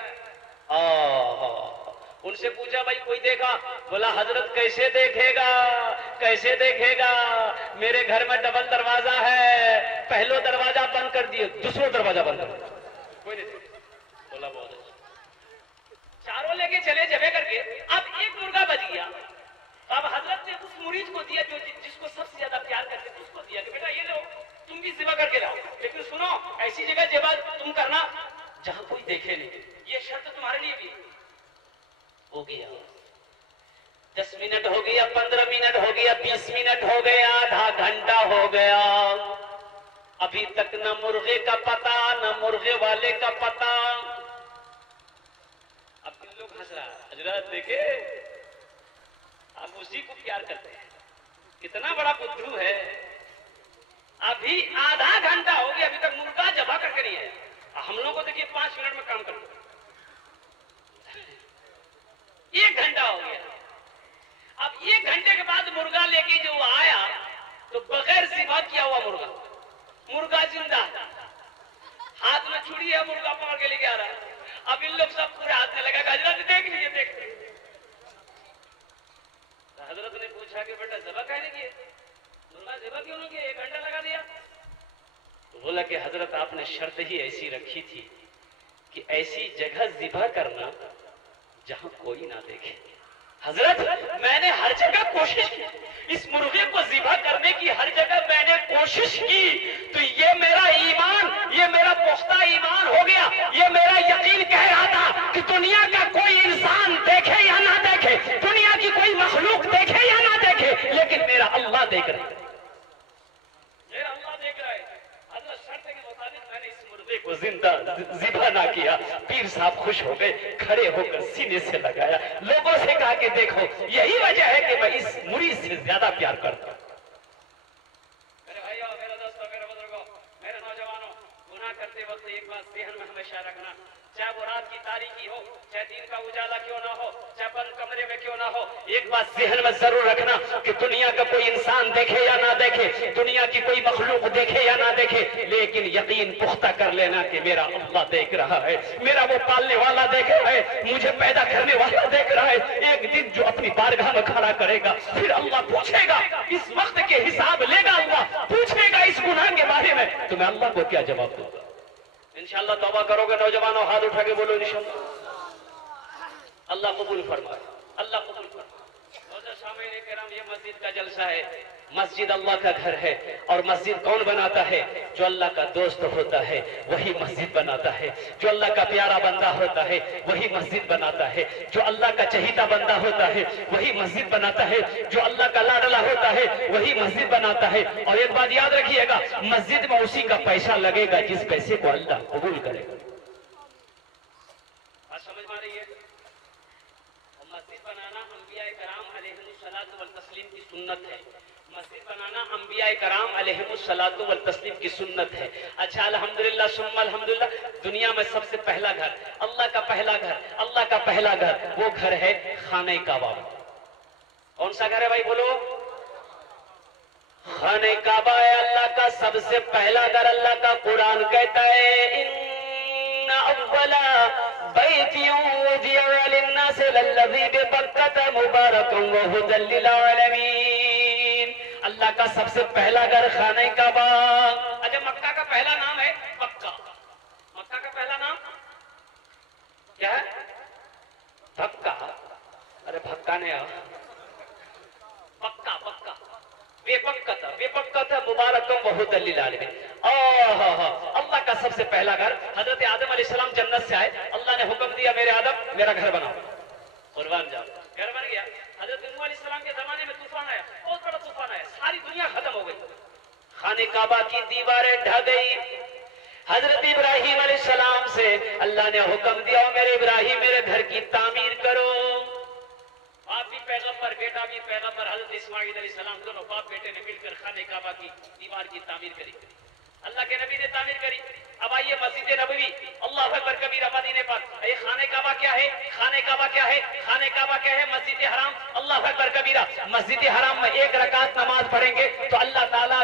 उनसे पूछा भाई कोई देखा? बोला हजरत कैसे देखेगा, मेरे घर में डबल दरवाजा है, पहलो दरवाजा बंद कर दिए, दूसरा दरवाजा बंद कर दिया, कोई नहीं देखा। बोला बहुत अच्छा। चारों लेके चले जबे करके, अब एक मुर्गा बच गया। अब हजरत ने उस मुरीद को दिया जो जिसको सबसे ज्यादा प्यार करते थे, उसको दिया कि बेटा ये लो, तुम भी ज़िबा करके लाओ, लेकिन सुनो ऐसी जगह ज़िबा तुम करना जहां कोई देखे नहीं। ये शर्त तुम्हारे लिए भी हो गया। 10 मिनट हो गया, 15 मिनट हो गया, 20 मिनट हो गया, आधा घंटा हो गया, अभी तक न मुर्गे का पता न मुर्गे वाले का पता। अब इन लोग हंस रहा, हजरत देखे आप उसी को प्यार करते हैं, कितना बड़ा बुद्धू है। अभी आधा घंटा हो गया, अभी तक मुर्गा ज़िबा करके नहीं है। हम लोगों को देखिए 5 मिनट में काम करते, 1 घंटा हो गया। अब 1 घंटे के बाद मुर्गा लेके जो आया तो बगैर ज़िबा किया हुआ मुर्गा जिंदा, हाथ में छुरी है, मुर्गा पकड़ के लेके आ रहा है। अब इन लोग सब पूरे हाथ में लगा, हजरत देख लीजिए, देख लीजिए। तो हजरत ने पूछा कि बेटा ज़िबा कहने की मुर्गा ज़िबा क्यों नहीं किया, 1 घंटा लगा दिया? तो बोला कि हजरत आपने शर्त ही ऐसी रखी थी कि ऐसी जगह ज़िबा करना जहां कोई ना देखे। हजरत मैंने हर जगह कोशिश की, इस मुर्गे को ज़िबा करने की हर जगह मैंने कोशिश की, तो ये मेरा ईमान, ये मेरा पुख्ता ईमान हो गया, ये मेरा यकीन कह रहा था कि दुनिया का कोई इंसान देखे या ना देखे, दुनिया की कोई मखलूक देखे या ना देखे, लेकिन मेरा अल्लाह देख रहा है, मेरा अल्लाह देख रहा है। हजरत शर्त के मुताबिक मैंने इस मुर्गे घोड़े को जिंदा ज़िबा ना किया। पीर साहब खुश हो गए, खड़े होकर सीने से लगाया, लोगों से कहा कि देखो यही वजह है कि मैं इस मुरीद से ज्यादा प्यार करता हूं। मेरे भाइयों, मेरे दोस्तों, मेरे बुजुर्गों, मेरे नौजवानों, गुनाह करते वक्त एक बात ज़हन में हमेशा रखना, चाहे वो रात की तारीकी हो, चाहे दिन का उजाला क्यों ना हो, चाहे बंद कमरे में क्यों ना हो, एक बात ज़हन में जरूर रखना कि दुनिया का कोई इंसान देखे या ना देखे, दुनिया की कोई मखलूक देखे या ना देखे, लेकिन यकीन पुख्ता कर लेना कि मेरा अल्लाह देख रहा है, मेरा वो पालने वाला देख रहा है, मुझे पैदा करने वाला देख रहा है। एक दिन जो अपनी बारगाह में खड़ा करेगा, फिर अल्लाह पूछेगा, इस वक्त के हिसाब लेगा, अल्लाह पूछेगा इस गुनाह के बारे में, तो मैं अल्लाह को क्या जवाब दूंगा? इंशाअल्लाह तौबा करोगे नौजवानों, हाथ उठा के बोलो इंशाअल्लाह। अल्लाह कबूल फरमाए, अल्लाह कबूल फरमाए। सामईन किराम, ये मस्जिद का जलसा है, मस्जिद अल्लाह का घर है, और मस्जिद कौन बनाता है? जो अल्लाह का दोस्त होता है वही मस्जिद बनाता है, जो अल्लाह का प्यारा बंदा होता है वही मस्जिद बनाता है, जो अल्लाह का चहीता बंदा होता है वही मस्जिद बनाता है, जो अल्लाह का लाडला होता है वही मस्जिद बनाता है। और एक बात याद रखिएगा, मस्जिद में उसी का पैसा लगेगा जिस पैसे को अल्लाह कबूल करेगा। बात समझ में आ रही है? मस्जिद बनाना अंबिया कराम अलैहिमुस्सलातु वल तस्लीम की सुन्नत है, मस्जिद बनाना अंबिया कराम अलैहिमुस्सलातु वल तस्लीम की सुन्नत है। अच्छा, अल्हम्दुलिल्लाह सुम्मा अल्हम्दुलिल्लाह, दुनिया में सबसे पहला घर, अल्लाह का पहला घर, अल्लाह का पहला घर, वो घर है खाने काबा। कौन सा घर है भाई बोलो? खाने काबा है अल्लाह का सबसे पहला घर। अल्लाह का कुरान कहता है, इन्ना अव्वला बैतियुन वुदिअ लिन्नास लल्लज़ी बिबक्कत मुबारकन व हुदल लिल आलमीन। अल्लाह का सबसे पहला घर खाने काबा। अच्छा, मक्का का पहला नाम है पक्का। मक्का का पहला नाम क्या है? भक्का। अरे भक्का ने पक्का पक्का, बेपक्कत मुबारकम व हुदल लिल आलमीन। अल्लाह का सबसे पहला घर। हजरत आदम अलैहिस्सलाम जन्नत से आए, अल्लाह ने हुक्म दिया, मेरे आदम मेरा घर बनाओ, कुर्बान जाओ। घर बन गया। हजरत नूह अलैहिस्सलाम के जमाने में तूफान आया, बहुत बड़ा तूफान आया, सारी दुनिया खत्म हो गई, खाने काबा की दीवारें ढह गई। हजरत इब्राहिम अलैहिस्सलाम से अल्लाह ने हुक्म दिया, मेरे इब्राहिम मेरे घर की तामीर करो। बाप भी पैगंबर, बेटा भी पैगंबर, हजरत इस्माइल अलैहिस्सलाम दोनों बाप बेटे ने मिलकर खाने काबा की दीवार की तामीर करी, अल्लाह के नबी ने तामीर करी। अब आइए मस्जिद नबवी, अल्लाहु अकबर कबीरा, मदीने पर। ये खाने काबा क्या है? खाने काबा क्या है? खाने काबा क्या है? मस्जिद हराम। अल्लाहु अकबर कबीरा। मस्जिद हराम में एक रकात नमाज पढ़ेंगे तो अल्लाह ताला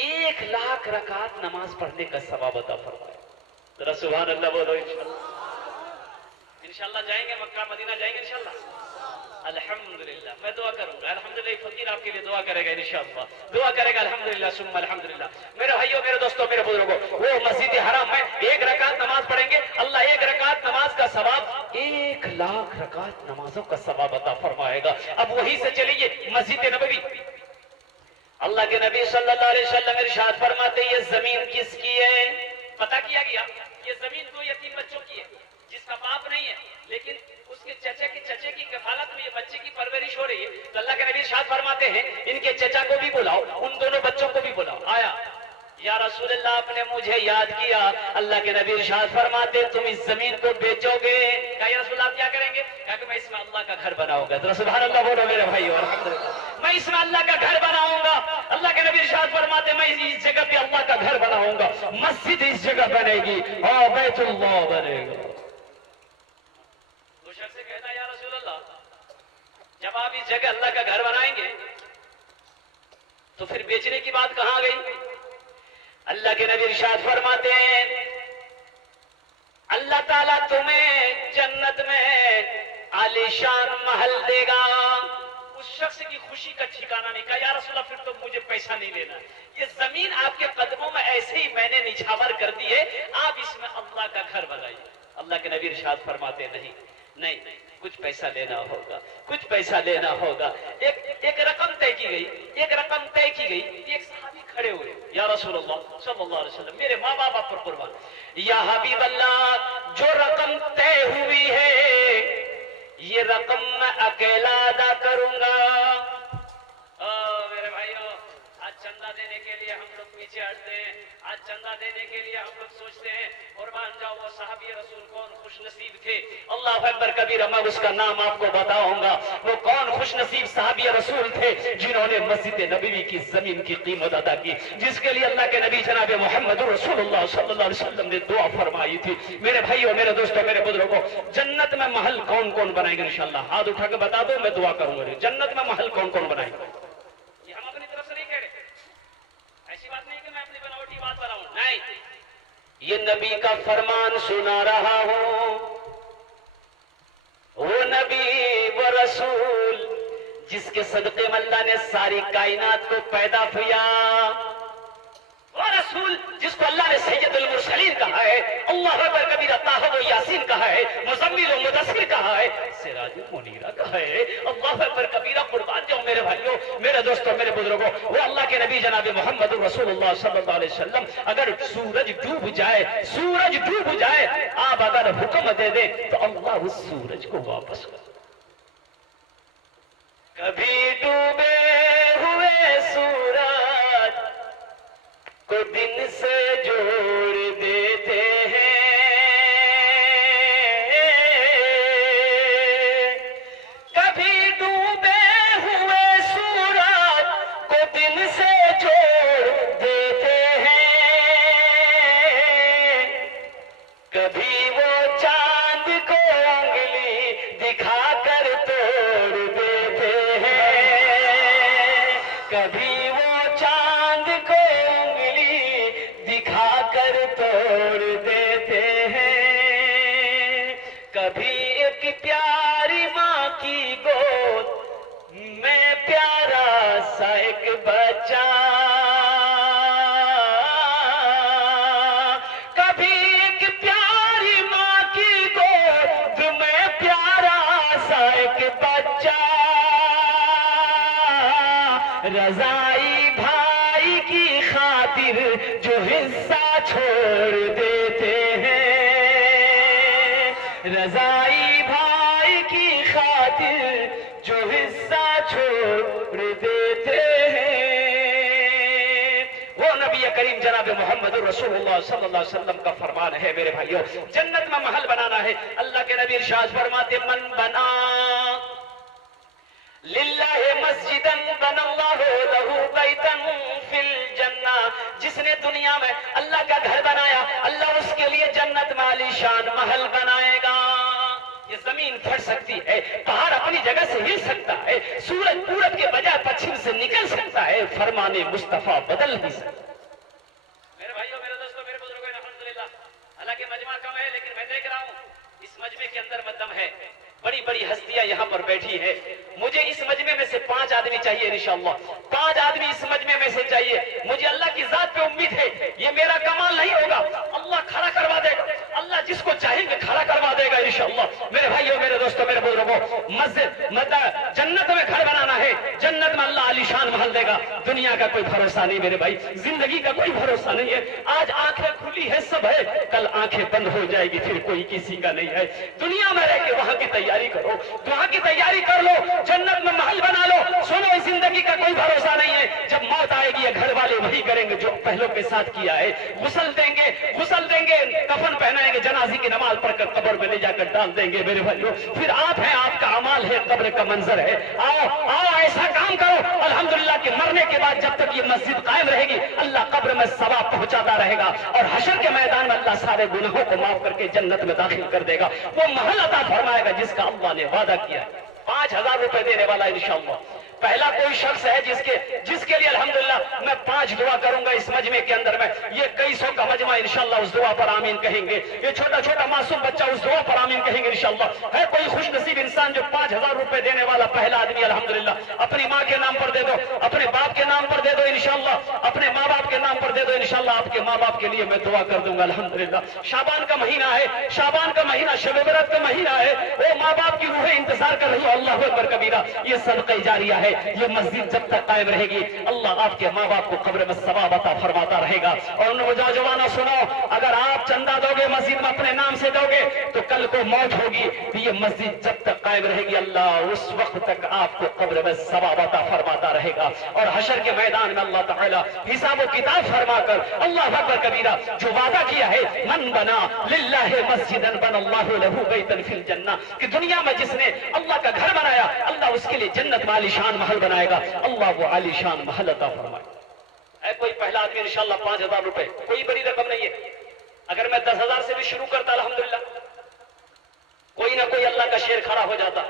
1 लाख रकात नमाज पढ़ने का सवाब अता फरमाए। जरा सुभान अल्लाह बोलो। इंशाल्लाह जाएंगे, मक्का मदीना जाएंगे इंशाल्लाह। अल्हम्दुलिल्लाह, मैं दुआ करूंगा, अल्हम्दुलिल्लाह फकीर आपके लिए दुआ करेगा इंशाअल्लाह, दुआ करेगा अल्हम्दुलिल्लाह सुम्मा अल्हम्दुलिल्लाह। मेरे भाइयों, मेरे दोस्तों, मेरे बुजुर्गों, वो मस्जिद हराम में 1 रकात नमाज पढ़ेंगे, अल्लाह 1 रकात नमाज का सवाब 1 लाख रकात नमाजों का सवाब अता फरमाएगा। अब वहीं से चलिए मस्जिद नबवी। अल्लाह के नबी सल्लल्लाहु अलैहि वसल्लम इरशाद फरमाते, ये जमीन किसकी है? पता किया गया, ये जमीन 2 यतीम बच्चों की है, जिसका बाप नहीं है, लेकिन उसके चचे की कफालत में ये बच्चे की परवरिश हो रही है। तो अल्लाह के नबी इरशाद फरमाते हैं, इनके चचा को भी बुलाओ, उन दोनों बच्चों को भी बुलाओ। आया, या रसूलल्लाह आपने मुझे याद किया। अल्लाह के नबी इरशाद फरमाते, तुम इस जमीन को बेचोगे? कहा, या रसूलल्लाह आप क्या करेंगे? कहा कि मैं इसमें अल्लाह का घर बनाऊंगा। तो सुभान अल्लाह बोलो मेरे भाइयों, अल्हम्दुलिल्लाह, मैं इसमें अल्लाह का घर बनाऊंगा। अल्लाह के नबी इरशाद फरमाते, मैं इस जगह पे अल्लाह का घर बनाऊंगा, मस्जिद इस जगह बनेगी और बैतुल्लाह बनेगा। से कहता है, या रसूलल्लाह, जब आप इस जगह अल्लाह का घर बनाएंगे तो फिर बेचने की बात कहां गई? अल्लाह के नबी इरशाद फरमाते हैं, अल्लाह ताला तुम्हें जन्नत में आलीशान महल देगा। उस शख्स की खुशी का ठिकाना नहीं। कहा, या रसूलल्लाह फिर तो मुझे पैसा नहीं लेना, ये जमीन आपके कदमों में ऐसे ही मैंने निछावर कर दी है, आप इसमें अल्लाह का घर बनाइए। अल्लाह के नबी इरशाद फरमाते, नहीं नहीं, कुछ पैसा लेना होगा, कुछ पैसा लेना होगा। एक रकम तय की गई, एक रकम तय की गई। एक सहाबी खड़े हुए, या रसूलल्लाह सल्लल्लाहु अलैहि वसल्लम, मेरे माँ बाप पर कुर्बान, या हबीब अल्लाह, जो रकम तय हुई है ये रकम मैं अकेला अदा करूंगा। मेरे भाइयों, आज चंदा देने के लिए हम लोग पीछे हटते हैं, आज चंदा देने के लिए हम लोग सोचते हैं कुर्बान जाओ वो सहाबी रसूल कौन खुश नसीब थे। अल्लाह अकबर कबीरा, मैं उसका नाम आपको बताऊंगा। वो कौन खुश नसीब सहाबी रसूल थे जिन्होंने मस्जिद नबवी की जमीन की कीमत अदा की, जिसके लिए अल्लाह के नबी जनाब मोहम्मद रसूलुल्लाह सल्लल्लाहु अलैहि वसल्लम ने दुआ फरमाई थी। मेरे भाइयों, मेरे दोस्तों, मेरे बुजुर्गों, जन्नत में महल कौन कौन बनाएंगे इंशाअल्लाह? हाथ उठा के बता दो, मैं दुआ करूंगा। जन्नत में महल कौन कौन बनाएंगे? ये हम अपनी तरफ से नहीं कह रहे, ऐसी बात नहीं कि मैं अपनी बनावटी बात बनाऊं, नहीं, ये नबी का फरमान सुना रहा हूं। वो नबी वो रसूल जिसके सदक़े में अल्लाह ने सारी कायनात को पैदा किया, वो रसूल जिसको अल्लाह ने सैयदुल मुरसलीन कहा है, अल्लाह अकबर कबीरा, ताहा व यासीन कहा है, मुज़म्मिल व मुदस्सिर कहा है, सिराजुल मुनीरा कहा है। अल्लाह अकबर कबीरा, कुर्बान जाऊं मेरे भाइयों, मेरे दोस्तों, मेरे बुजुर्गों, वो अल्लाह के नबी जनाब मोहम्मद रसूलुल्लाह सल्लल्लाहु अलैहि वसल्लम, अगर सूरज डूब जाए, आप अगर हुक्म दे दे तो अल्लाह उस सूरज को वापस कर। कभी डूबे हुए सूरज को दिन से जोड़ देते हैं, कभी डूबे हुए सूरज को दिन से जोड़ देते हैं, कभी वो चांद को उंगली दिखाकर तोड़ देते हैं, कभी वो चांद को उंगली दिखाकर तोड़ देते हैं, कभी एक प्यारी माँ की गोद में प्यारा सा एक बच्चा, कभी एक प्यारी माँ की गोद में प्यारा सा एक बच्चा, रज़ाई भाई की खातिर जो हिस्सा छोड़ देते हैं, रज़ाई भाई की खातिर जो हिस्सा छोड़ देते हैं। वो नबी करीम जनाब मोहम्मद रसूलुल्लाह सल्लल्लाहु अलैहि वसल्लम का फरमान है मेरे भाइयों, जन्नत में महल बनाना है। अल्लाह के नबी इरशाद फरमाते, मन बना लिल्लाहि मस्जिदन बनल्लाहु लहू बैतन फिल जन्ना, जिसने दुनिया में अल्लाह का घर बनाया, अल्लाह उसके लिए जन्नत में आलीशान महल बनाएगा। ये जमीन फट सकती है, पहाड़ अपनी जगह से हिल सकता है, सूरज पूरब के बजाय पश्चिम से निकल सकता है, फरमाने मुस्तफा बदल भी सकता है। मेरे भाइयों, मेरे दोस्तों, मेरे बुजुर्गों, अल्हम्दुलिल्लाह, हालांकि मजमा कम है लेकिन मैं देख रहा हूँ इस मजमे के अंदर मद्दम है, बड़ी बड़ी हस्तियां यहाँ पर बैठी है। मुझे इस मजमे में से 5 आदमी चाहिए इंशाअल्लाह, 5 आदमी इस मजमे में से चाहिए। मुझे अल्लाह की जात पे उम्मीद है, ये मेरा कमाल नहीं होगा, अल्लाह खड़ा करवा देगा, अल्लाह जिसको चाहेंगे खड़ा करवा देगा इंशाअल्लाह। मेरे भाइयों, मेरे दोस्तों, मेरे बुजुर्गों, जन्नत में घर बनाना है, जन्नत में अल्लाह आलीशान महल देगा। दुनिया का कोई भरोसा नहीं मेरे भाई, जिंदगी का कोई भरोसा नहीं है। आज आंखें खुली है सब है, कल आंखें बंद हो जाएगी, फिर कोई किसी का नहीं है। दुनिया में रह के वहां की तैयारी करो, वहां की तैयारी कर लो, जन्नत में महल बना लो। सुनो, इस जिंदगी का कोई भरोसा नहीं है, जब मौत आएगी ये घर वाले वही करेंगे जो पहलों के साथ किया है, गुसल देंगे, कफन पहनाएंगे, जनाजी की नमाज पढ़कर कब्र में ले जाकर डाल देंगे। मेरे भाइयों, फिर आप हैं, आपका अमाल है, कब्र का मंजर है। आओ ऐसा काम करो अल्हम्दुलिल्लाह कि मरने के बाद जब तक ये मस्जिद कायम रहेगी, अल्लाह कब्र में सवाब पहुंचाता रहेगा और हशर के मैदान में अल्लाह सारे गुनाहों को माफ करके जन्नत में दाखिल कर देगा। वो महल अता फरमाएगा जिसका अल्लाह ने वादा किया। 5000 रुपए देने वाला इंशाअल्लाह। पहला कोई शख्स है जिसके लिए अल्हम्दुलिल्लाह मैं 5 दुआ करूंगा इस मजमे के अंदर में। ये कई सौ का मजमा इंशाअल्लाह उस दुआ पर आमीन कहेंगे। ये छोटा छोटा मासूम बच्चा उस दुआ पर आमीन कहेंगे इंशाअल्लाह। है कोई खुश नसीब इंसान जो 5000 रुपए देने वाला पहला आदमी अल्हम्दुलिल्लाह। अपनी माँ के नाम पर दे दो, अपने बाप के नाम पर दे दो इंशाअल्लाह, अपने माँ बाप के नाम पर दे दो इंशाअल्लाह। आपके माँ बाप के लिए मैं दुआ कर दूंगा अल्हम्दुलिल्लाह। शाबान का महीना है, शाबान का महीना शब बरत का महीना है। वो माँ बाप की रूहें इंतजार कर रही हो, अल्लाह अकबर कबीरा। ये सदक़े जारिया है, ये मस्जिद जब तक कायम रहेगी अल्लाह आपके माँ बाप को कब्र में सवाब अता फरमाता रहेगा। और नौजवानों सुनो, अगर आप चंदा दोगे मस्जिद में अपने नाम से दोगे तो कल को मौत होगी, तो ये मस्जिद जब तक कायम रहेगी अल्लाह उस वक्त तक आपको कब्र में सवाब अता फरमाता रहेगा। और हशर के मैदान में अल्लाह ताला हिसाब व किताब फरमाकर अल्लाह अकबर कबीरा जो वादा किया है, मन बना लिल्लाहि मस्जिदन बनल्लाहु लहू बैतन फिल जन्नह, कि दुनिया में जिसने अल्लाह का घर बनाया अल्लाह उसके लिए जन्नत में आलीशान महल बनाएगा, अल्लाह वो आलीशान महल अता फरमाए। कोई पहला आदमी इंशाल्लाह 5,000 रुपए, कोई बड़ी रकम नहीं है। अगर मैं 10,000 से भी शुरू करता अल्हम्दुलिल्लाह, कोई ना कोई अल्लाह का शेर खड़ा हो जाता।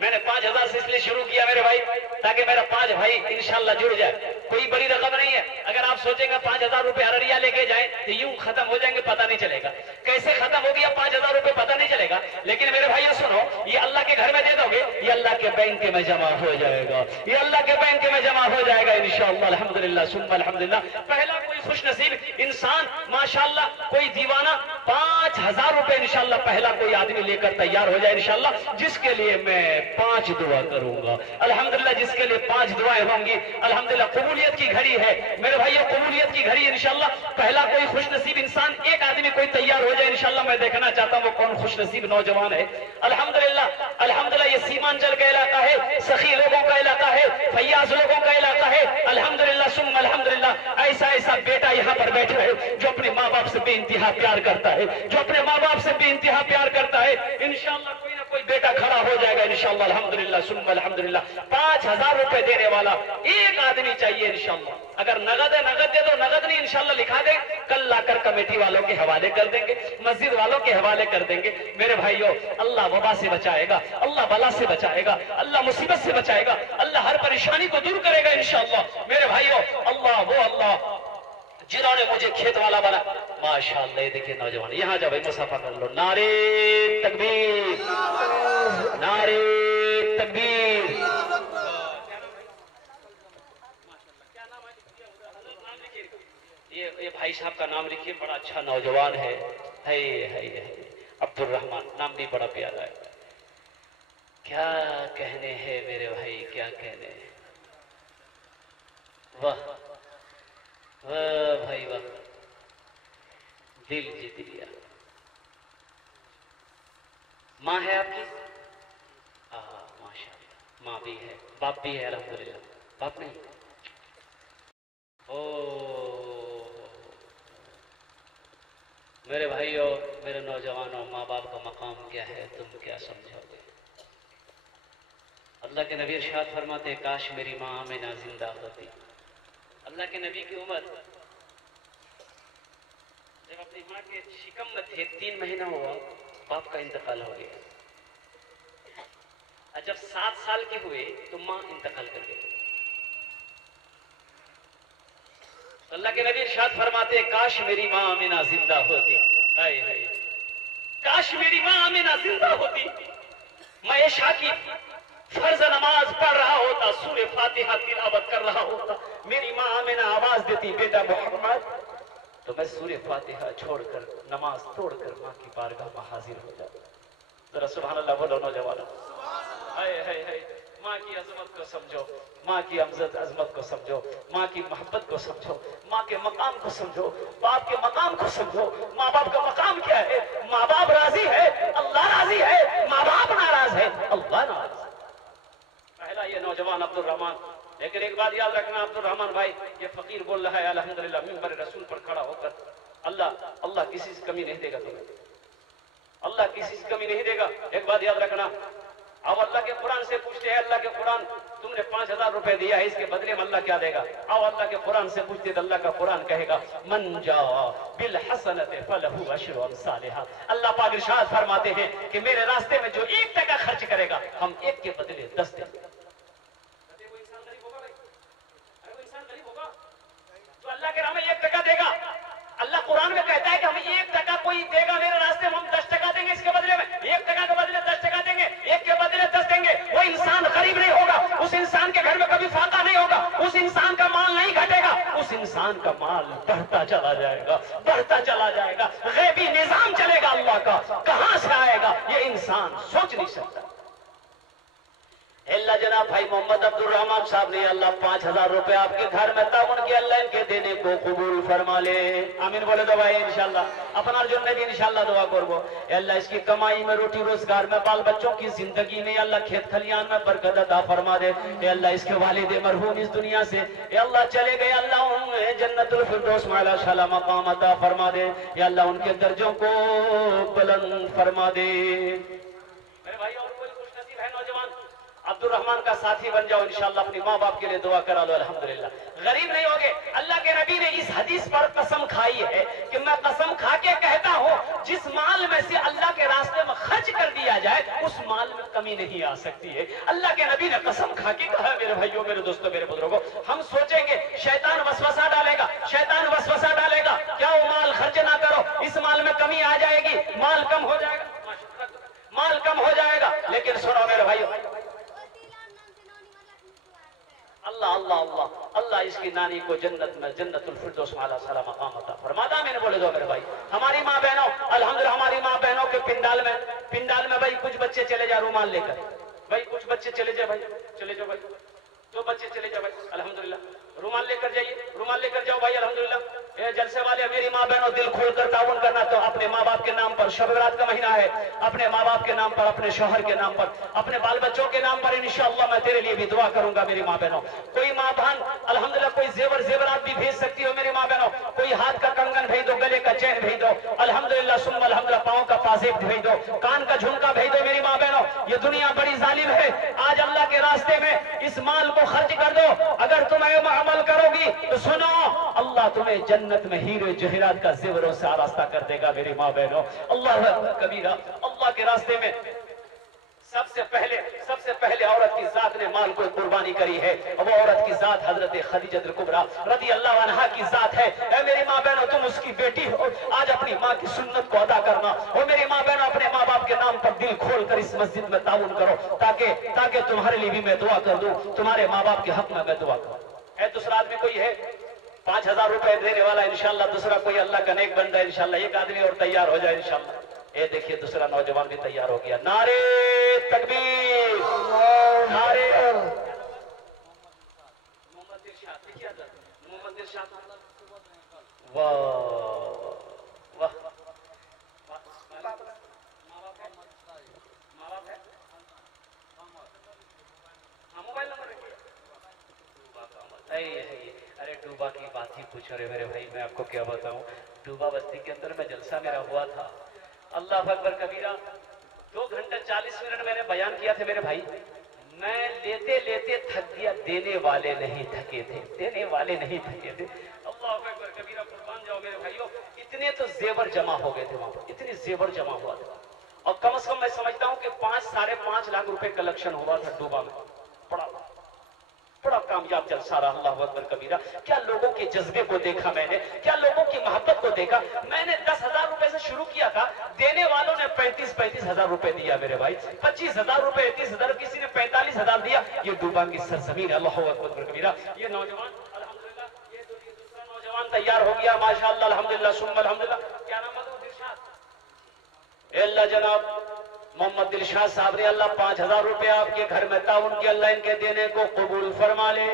मैंने 5,000 से इसलिए शुरू किया मेरे भाई, ताकि मेरा 5 भाई इंशाल्लाह जुड़ जाए। कोई बड़ी रकम नहीं है। अगर आप सोचेंगे 5,000 रुपए अररिया लेके जाएं तो यूं खत्म हो जाएंगे, पता नहीं चलेगा कैसे खत्म हो गया 5,000 रुपए, पता नहीं चलेगा। लेकिन मेरे भाइयों सुनो, ये अल्लाह के घर में दे दोगे, ये अल्लाह के बैंक में जमा हो जाएगा, ये अल्लाह के बैंक में जमा हो जाएगा इंशाअल्लाह। अल्हम्दुलिल्लाह सुम्मा अल्हम्दुलिल्लाह। पहला कोई खुश नसीब इंसान माशाअल्लाह, कोई दीवाना 5,000 रुपए इंशाअल्लाह पहला कोई आदमी लेकर तैयार हो जाए इंशाअल्लाह, जिसके लिए मैं 5 दुआ करूंगा अल्हम्दुलिल्लाह, जिसके लिए 5 दुआएं होंगी अल्हम्दुलिल्लाह। कबूलियत की घड़ी है मेरे भाइयों, कबूलियत की घड़ी इंशाअल्लाह। पहला कोई खुश नसीब इंसान, एक आदमी कोई तैयार हो जाए इंशाअल्लाह। मैं देखना चाहता हूं वो कौन खुश नसीब नौजवान है। अल्हम्दुलिल्लाह अल्हम्दुलिल्लाह, ये सीमांचल का इलाका है, सखी लोगों का इलाका है, फैयाज लोगों का इलाका है अल्हम्दुलिल्लाह सुम्मा अल्हम्दुलिल्लाह। ऐसा ऐसा बेटा यहाँ पर बैठा है जो अपने माँ बाप से बेइंतहा प्यार करता है, जो अपने माँ बाप से बेइंतहा प्यार करता है। इंशाअल्लाह कोई ना कोई बेटा खड़ा हो जाएगा इंशाअल्लाह अल्हम्दुलिल्लाह सुम्मा अल्हम्दुलिल्लाह। 5,000 रुपए देने वाला एक आदमी चाहिए इंशाअल्लाह। अगर नगद है नगद दे दो, नगद नहीं इंशाअल्लाह लिखा दे, कल लाकर कमेटी वालों के हवाले कर देंगे, मस्जिद वालों के हवाले कर देंगे। मेरे भाइयों, अल्लाह वबा से बचाएगा, अल्लाह बला से बचाएगा, अल्लाह मुसीबत से बचाएगा, अल्लाह हर परेशानी को दूर करेगा इंशाअल्लाह। मेरे भाइयों, अल्लाह वो अल्लाह जिन्होंने मुझे खेत वाला बना, माशाअल्लाह। ये देखिए नौजवान, यहाँ जाओ भाई, मुसाफा कर लो। नारे तकबीर, नारे तकबीर। ये भाई साहब का नाम लिखिए, बड़ा अच्छा नौजवान है अब्दुल रहमान, नाम भी बड़ा प्यारा है। क्या कहने हैं मेरे भाई, क्या कहने हैं। वाह वाह भाई वाह, दिल जीत लिया। माँ है आपकी? माशाअल्लाह, माँ भी है, बाप भी है अल्हम्दुलिल्लाह। बाप नहीं? ओ मेरे भाइयों, मेरे नौजवानों, माँ बाप का मकाम क्या है, तुम क्या समझोगे। अल्लाह के नबी इरशाद फरमाते, काश मेरी माँ आमिना जिंदा होती। अल्लाह के नबी की उम्र जब अपनी माँ के शिकम में थे, 3 महीना हुआ, बाप का इंतकाल हो गया। और जब 7 साल के हुए तो माँ इंतकाल कर गई। अल्लाह के नबी इरशाद फरमाते, काश मेरी माँ आमिना जिंदा होती। हाय हाय, काश मेरी माँ आमिना जिंदा होती, मैं इशा की फर्ज नमाज पढ़ रहा होता, सूरे फातिहा तिलावत कर रहा होता, मेरी माँ आमिना आवाज देती, बेटा मोहम्मद, तो मैं सूरे फातिहा छोड़कर, नमाज तोड़कर माँ की बारगाह में हाजिर हो जाता। जरा सुभान अल्लाह बोलो नौजवानों। हाय हाय हाय, माँ की अजमत को समझो, माँ की अजमत को समझो, माँ की मोहब्बत को समझो, माँ के मकाम को समझो, बाप के मकाम को समझो। माँ बाप का मकाम क्या है? माँ बाप राजी है, अल्लाह राजी है, माँ बाप नाराज है, अल्लाह नाराज। पहला ये नौजवान अब्दुल रहमान। लेकिन एक बात याद रखना अब्दुल रहमान भाई, ये फकीर बोल रहा है अल्हम्दुलिल्लाह मिंबर रसूल पर खड़ा होकर, अल्लाह किसी से कमी नहीं देगा तुम्हें, अल्लाह किसी से कमी नहीं देगा। एक बात याद रखना, अब अल्लाह के कुरान से पूछते हैं, अल्लाह के कुरान तुमने 5,000 रुपए दिया है, इसके बदले में अल्लाह क्या देगा। अब अल्लाह के कुरान से पूछते तो अल्लाह का कुरान कहेगा, मन जा बिल हसनत फलहु अशरु अमसालिहा। अल्लाह पाक इरशाद फरमाते हैं कि मेरे रास्ते में जो 1 टका खर्च करेगा, हम 1 के बदले 10 देंगे। तो अल्लाह के राह में 1 टका देगा, अल्लाह कुरान में कहता है कि हमें 1 टका कोई देगा मेरे रास्ते में, हम 10 टका देंगे इसके बदले में। 1 टका के बदले 10 टका देंगे, 1 के बदले 10 देंगे। वो इंसान गरीब नहीं होगा, उस इंसान के घर में कभी फाका नहीं होगा, उस इंसान का माल नहीं घटेगा, उस इंसान का माल बढ़ता चला जाएगा, बढ़ता चला जाएगा। गैबी निजाम चलेगा अल्लाह का, कहां से आएगा ये इंसान सोच नहीं सकता। अल्लाह जनाब भाई मोहम्मद अब्दुल रहमान साहब ने अल्लाह 5000 रुपए आपके घर में ताउन के अल्लाह इनके देने को कबूल फरमा ले। आमीन बोले दो भाई इंशाल्लाह। अपना जन्म भी इंशाल्लाह दुआ करबो। अल्लाह इसकी कमाई में, रोटी रोजगार में, बाल बच्चों की जिंदगी में अल्लाह खेत खलियान में बरकत अता फरमा दे। अल्लाह इसके वालिद मरहूम इस दुनिया से अल्लाह चले गए, अल्लाह उन्हें जन्नतुल फिरदौस में आला शाला मकाम अता फरमा दे। अल्लाह उनके दर्जों को बुलंद फरमा दे। मेरे भाई और कोई खुशनसीब है नौजवान अब्दुल रहमान का साथी बन जाओ इंशाल्लाह। अपनी माँ बाप के लिए दुआ करा लो अल्हम्दुलिल्लाह। गरीब नहीं होगे। अल्लाह के नबी ने इस हदीस पर कसम खाई है कि मैं कसम खा के कहता हूँ, जिस माल में से अल्लाह के रास्ते में खर्च कर दिया जाए उस माल में कमी नहीं आ सकती है। अल्लाह के नबी ने कसम खा के कहा। मेरे भाइयों, मेरे दोस्तों, मेरे बुजुर्गों, हम सोचेंगे शैतान वसवसा डालेगा, शैतान वसवसा डालेगा, क्या वो माल खर्च ना करो, इस माल में कमी आ जाएगी, माल कम हो जाएगा, माल कम हो जाएगा। लेकिन सुनो मेरे भाइयों, अल्लाह अल्लाह अल्लाह अल्लाह इसकी नानी को जन्नत में जन्नतुल फिरदौस में आला साला मकाम अता फरमाता। मैंने बोले दो मेरे भाई। हमारी माँ बहनों, अल्हम्दुलिल्लाह हमारी माँ बहनों के पिंडाल में भाई कुछ बच्चे चले जाए रुमाल लेकर, भाई कुछ बच्चे चले जाए, भाई चले जाओ भाई, दो बच्चे चले जाओ भाई, अल्हम्दुलिल्लाह रुमाल लेकर जाइए, रुमाल लेकर जाओ भाई अल्हम्दुलिल्लाह। जलसे वाले मेरी माँ बहनों, दिल खोलकर ताउन करना। तो अपने माँ बाप के नाम पर, शब रात का महीना है, अपने माँ बाप के नाम पर, अपने शौहर के नाम पर, अपने बाल बच्चों के नाम पर इंशाअल्लाह मैं तेरे लिए भी दुआ करूंगा मेरी माँ बहनों। कोई माँ बहन अल्हम्दुलिल्लाह कोई जेवरात भी भेज सकती हो मेरी माँ बहनों। कोई हाथ का कंगन भेज दो, गले का चैन भेज दो, अल्हम्दुलिल्लाह सुम्मा अल्हम्दुलिल्लाह, पाँव का पाजेब भेज दो, कान का झुमका भेज दो मेरी माँ बहनों। ये दुनिया बड़ी जालिम है। आज अल्लाह के रास्ते में इस माल को खर्च कर दो। अगर तुम अमल करोगी तो सुनो, अल्लाह तुम्हें जन्नत में हीरे जवाहरात का जेवरों से आरास्ता कर देगा मेरी माँ बहनों। अल्लाह कबीरा। अल्लाह के रास्ते में सबसे पहले औरत की जात ने माल को कुर्बानी करी है। वो औरत की जात हजरत खदीजतुल कुबरा रज़ी अल्लाह अन्हा की जात है। ऐ मेरी माँ बहनों, तुम उसकी बेटी हो, आज अपनी माँ की सुन्नत को अदा करना। और मेरी माँ बहनों, अपने माँ बाप के नाम पर दिल खोलकर इस मस्जिद में ताउन करो, ताकि तुम्हारे लिए भी मैं दुआ कर दूं, तुम्हारे माँ बाप के हक में मैं दुआ करूं। है दूसरा आदमी कोई है 5000 रुपए देने वाला इंशाल्लाह, दूसरा कोई अल्लाह का नेक बंदा इंशाल्लाह। एक आदमी और तैयार हो जाए इंशाल्लाह। ये देखिए दूसरा नौजवान भी तैयार हो गया। नारे तकबीर, नारे मोहम्मद इरशाद, वाह वाह, मोबाइल नंबर अरे डूबा की बात ही पूछो रे मेरे भाई। मैं आपको क्या बताऊं, डूबा बस्ती के अंदर में जलसा मेरा हुआ था। अल्लाह अकबर कबीरा। 2 घंटे 40 मिनट मैंने बयान किया था मेरे भाई। मैं लेते लेते थक गया, देने वाले नहीं थके थे, देने वाले नहीं थके थे। अल्लाह अकबर कबीरा, कुर्बान जाओ मेरे भाइयों। इतने तो जेवर जमा हो गए थे वहां पर, इतने जेवर जमा हुआ था। और कम से कम मैं समझता हूँ कि 5-5.5 लाख रुपए कलेक्शन हुआ था डूबा में। बड़ा कामयाब जलसा रहा। अल्लाह अकबर कबीरा। क्या लोगों के जज्बे को देखा मैंने, क्या लोगों की मोहब्बत को देखा मैंने। 10,000 रुपए से शुरू किया था, देने वालों ने 35 हजार रुपए दिया मेरे भाई। 25,000 रुपए, 30,000, किसी ने 45,000 दिया। ये डूबा की सरजमीन। अल्लाह अकबर कबीरा। ये नौजवान अल्हम्दुलिल्लाह, ये दूसरा नौजवान तैयार हो गया माशाअल्लाह, अल्हम्दुलिल्लाह सुम्मा अल्हम्दुलिल्लाह। क्या नाम है? अल्लाह जनाब मोहम्मद दिलशाद साहब ने अल्लाह 5000 रुपए आपके घर में ताउन के अल्लाह इनके देने को कबूल फरमा ले।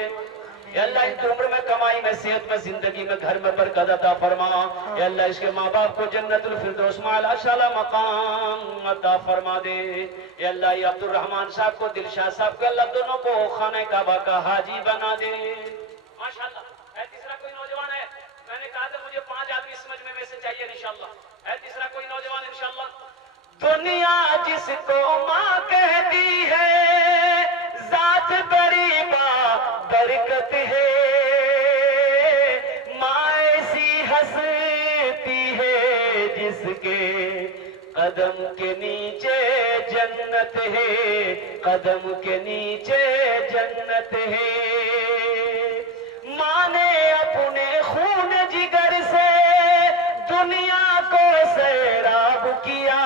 अल्लाह इनकी उम्र में, कमाई में, सेहत में, जिंदगी में, घर में बरकत अता फरमा। अल्लाह इसके माँ बाप को जन्नतुल फिरदौस में आला शाला मकाम अता फरमा दे। अल्लाह ये अब्दुल रहमान साहब को, दिलशाद साहब को अल्लाह दोनों को खाने काबा का हाजी बना दे माशाअल्लाह। तीसरा कोई नौजवान है? मैंने कहा था मुझे 5 आदमी इस मजमे में से चाहिए इंशाअल्लाह। है तीसरा कोई नौजवान इंशाअल्लाह? दुनिया जिसको माँ कहती है, जात बड़ी बरकत है। माँ ऐसी हंसती है जिसके कदम के नीचे जन्नत है, कदम के नीचे जन्नत है। माँ ने अपने खून जिगर से दुनिया को सैराब किया।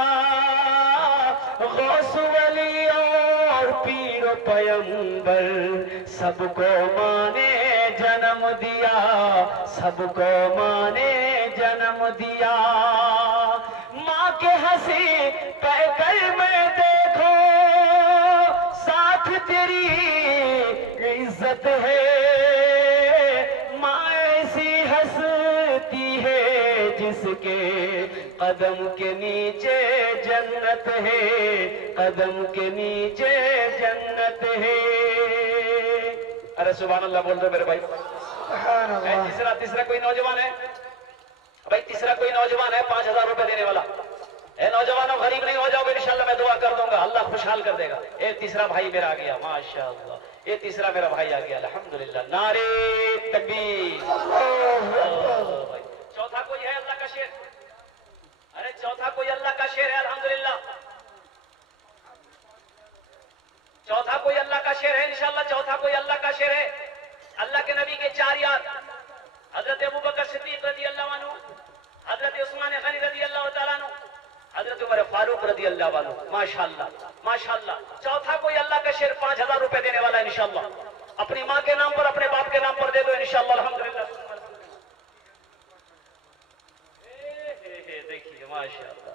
गौस वली और पीर पैगंबर सबको माँ ने जन्म दिया, सबको माँ ने जन्म दिया। माँ के हंसी पैकर में देखो, साथ तेरी इज्जत है, माँ ऐसी हंसती है जिसके कदम के नीचे जन्नत है, कदम के नीचे जन्नत है। अरे सुभान अल्लाह बोल दो मेरे भाई। तीसरा कोई नौजवान है भाई, तीसरा कोई नौजवान है 5000 रुपए देने वाला। ए नौजवानों, गरीब नहीं हो जाओगे इंशाल्लाह, मैं दुआ कर दूंगा, अल्लाह खुशहाल कर देगा। ए तीसरा भाई मेरा आ गया, माशाअल्लाह, ये तीसरा मेरा भाई आ गया, अल्हम्दुलिल्लाह, नारे तकबीर। चौथा कोई है अल्लाह का शेर? अरे चौथा कोई अल्लाह का शेर है, अल्हम्दुलिल्लाह। चौथा कोई अल्लाह का शेर है इंशाल्लाह, चौथा कोई अल्लाह का शेर है। अल्लाह के नबी के 4 यार, हजरत अबू बकर सिद्दीक रजी अल्लाह अन्हु, हजरत उस्मान गनी रजी अल्लाह तआला अन्हु, हजरत उमर फारूक रजी अल्लाह अन्हु। माशाअल्लाह माशाअल्लाह। चौथा कोई अल्लाह का शेर 5000 रुपए देने वाला है इंशाअल्लाह। अपनी माँ के नाम पर, अपने बाप के नाम पर दे दो इंशाअल्लाह, अल्हम्दुलिल्लाह। देखिए माशाअल्लाह,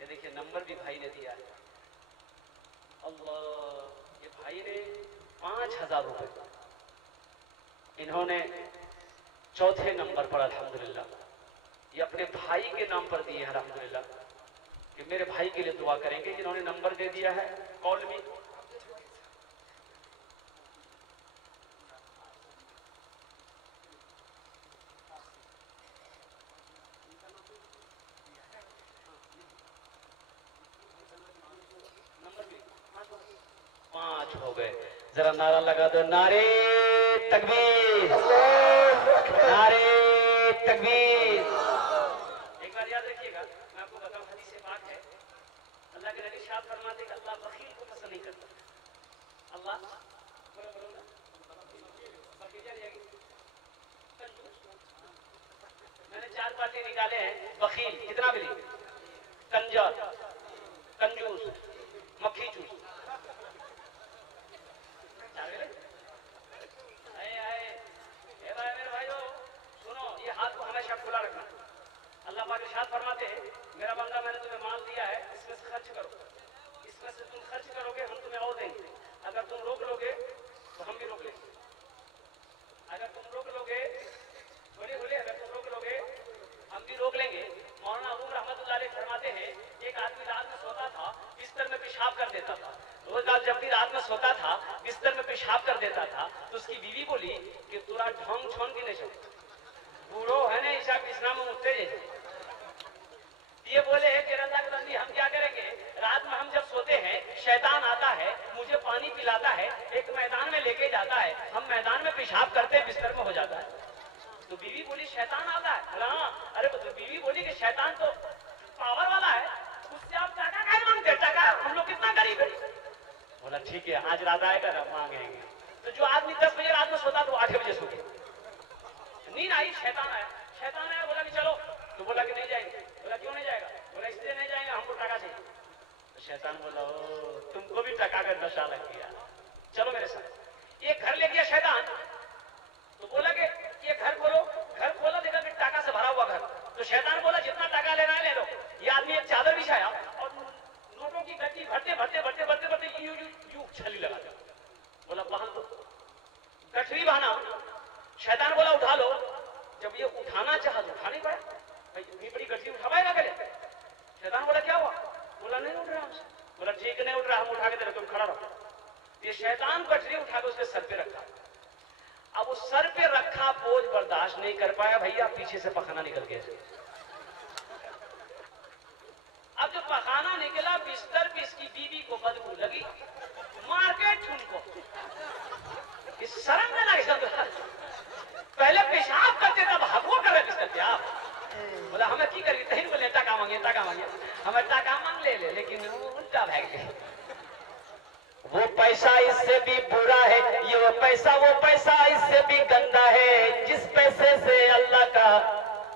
ये देखिए नंबर भी भाई ने दिया है, अल्लाह। ये भाई ने 5000 रुपए इन्होंने चौथे नंबर पर अल्हम्दुलिल्लाह ये अपने भाई के नाम पर दिए हैं अल्हम्दुलिल्लाह। कि मेरे भाई के लिए दुआ करेंगे, जिन्होंने नंबर दे दिया है। कॉल मी हो गए, जरा नारा लगा दो, नारे तकबीर, नारे तकबीर। एक बार याद रखिएगा, मैं आपको बताऊं, हदीस पाक है, अल्लाह के नबी शाद फरमाते हैं अल्लाह बखील को पसंद नहीं करता। अल्लाह मैंने 4 बातें निकाले हैं। बखील कितना बिली, कंजर, कंजूस, मक्खी चूस। खुला रखना। अल्लाह पाक इरशाद फरमाते हैं, मेरा बंदा मैंने तुम्हें माल दिया है, इसमें से खर्च करो, इसमें से तुम खर्च करोगे हम तुम्हें और देंगे। अगर तुम रोक लोगे तो हम भी रोक लेंगे, अगर तुम रोक लोगे, बोले बोले, अगर तुम रोक लोगे हम भी रोक लेंगे। मौलाना अबू रहमतुल्लाह अलैह फरमाते हैं, एक आदमी रात में सोता था, बिस्तर में पेशाब कर देता था। रोज जब भी रात में सोता था, बिस्तर में पेशाब कर देता था, तो उसकी बीवी बोली कि तुरा ढोंग छोन की नहीं सकती, बूढ़ो है ना ईशा इस्लाम में मुझसे जैसे। ये बोले कि अल्लाह के बंदी हम क्या करेंगे, रात में हम जब सोते हैं शैतान आता है, मुझे पानी पिलाता है, एक मैदान में लेके जाता है, हम मैदान में पेशाब करते हैं, बिस्तर में हो जाता है। तो बीवी बोली शैतान आता है? हाँ। अरे तो बीवी बोली कि शैतान तो पावर वाला है, उससे आप टका क्या मांगते, टका हम लोग कितना गरीब है। बोला ठीक है, आज रात आएगा ना मांगेंगे। तो जो आदमी 10 बजे रात में सोता तो 8 बजे सो गया, नींद आई, शैतान आया, शैतान आया, बोला कि चलो, तो बोला कि नहीं जाएंगे। बोला क्यों नहीं जाएगा? बोला इसलिए नहीं जाएंगे, हमको टका चाहिए। तो शैतान बोला ओ तुमको भी टका का नशा लग गया, चलो मेरे साथ। ये घर ले गया शैतान, तो बोला कि ये घर खोलो, घर खोला, देखा कि टका से भरा हुआ घर। तो शैतान बोला जितना टका लेना है ले लो। ये आदमी एक चादर बिछाया और नोटों की गड्डी भरते भरते भरते भरते भरते यूं छली लगा दिया। बोला बांध दो, गठरी बहाना। शैतान बोला उठा लो। जब ये उठाना चाहा तो उठा नहीं पाया, भाई इतनी बड़ी गठरी उठा पाएगा क्या? शैतान बोला क्या हुआ? बोला नहीं उठ रहा हमसे। बोला ठीक नहीं उठ रहा, हम उठा के दे रहे, तुम खड़ा रहो। ये शैतान गठरी उठा के उसके सर पे रखा। अब उस सर पे रखा बोझ बर्दाश्त नहीं कर पाया भैया, पीछे से पखाना निकल गया। अब जब पखाना निकला बिस्तर पे, इसकी बीवी को बदबू लगी, मार के ठुनको। इस शर्म में ना, पहले पेशाब करते तब हगो करे बिस्तर पे आप। बोला हमें की करेगी, तही बोले टाका मांगे, टाका मांगे, हमें टाका मांग ले, लेकिन वो उल्टा भाग गए। वो पैसा इससे भी बुरा है, ये वो पैसा इससे भी गंदा है, जिस पैसे से अल्लाह का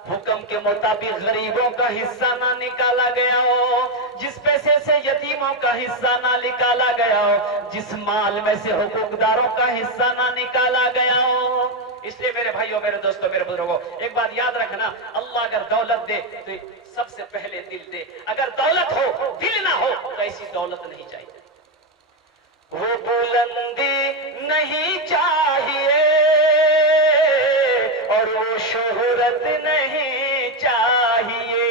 हुक्म के मुताबिक गरीबों का हिस्सा ना निकाला गया हो, जिस पैसे से यतीमों का हिस्सा ना निकाला गया हो, जिस माल में से हुकूकदारों का हिस्सा ना निकाला गया हो, इसलिए मेरे भाइयों, मेरे दोस्तों, मेरे बुजुर्गों, एक बात याद रखना, अल्लाह अगर दौलत दे तो सबसे पहले दिल दे। अगर दौलत हो दिल ना हो तो ऐसी दौलत नहीं चाहिए। वो बुलंदी नहीं चाहिए और वो शोहरत नहीं चाहिए।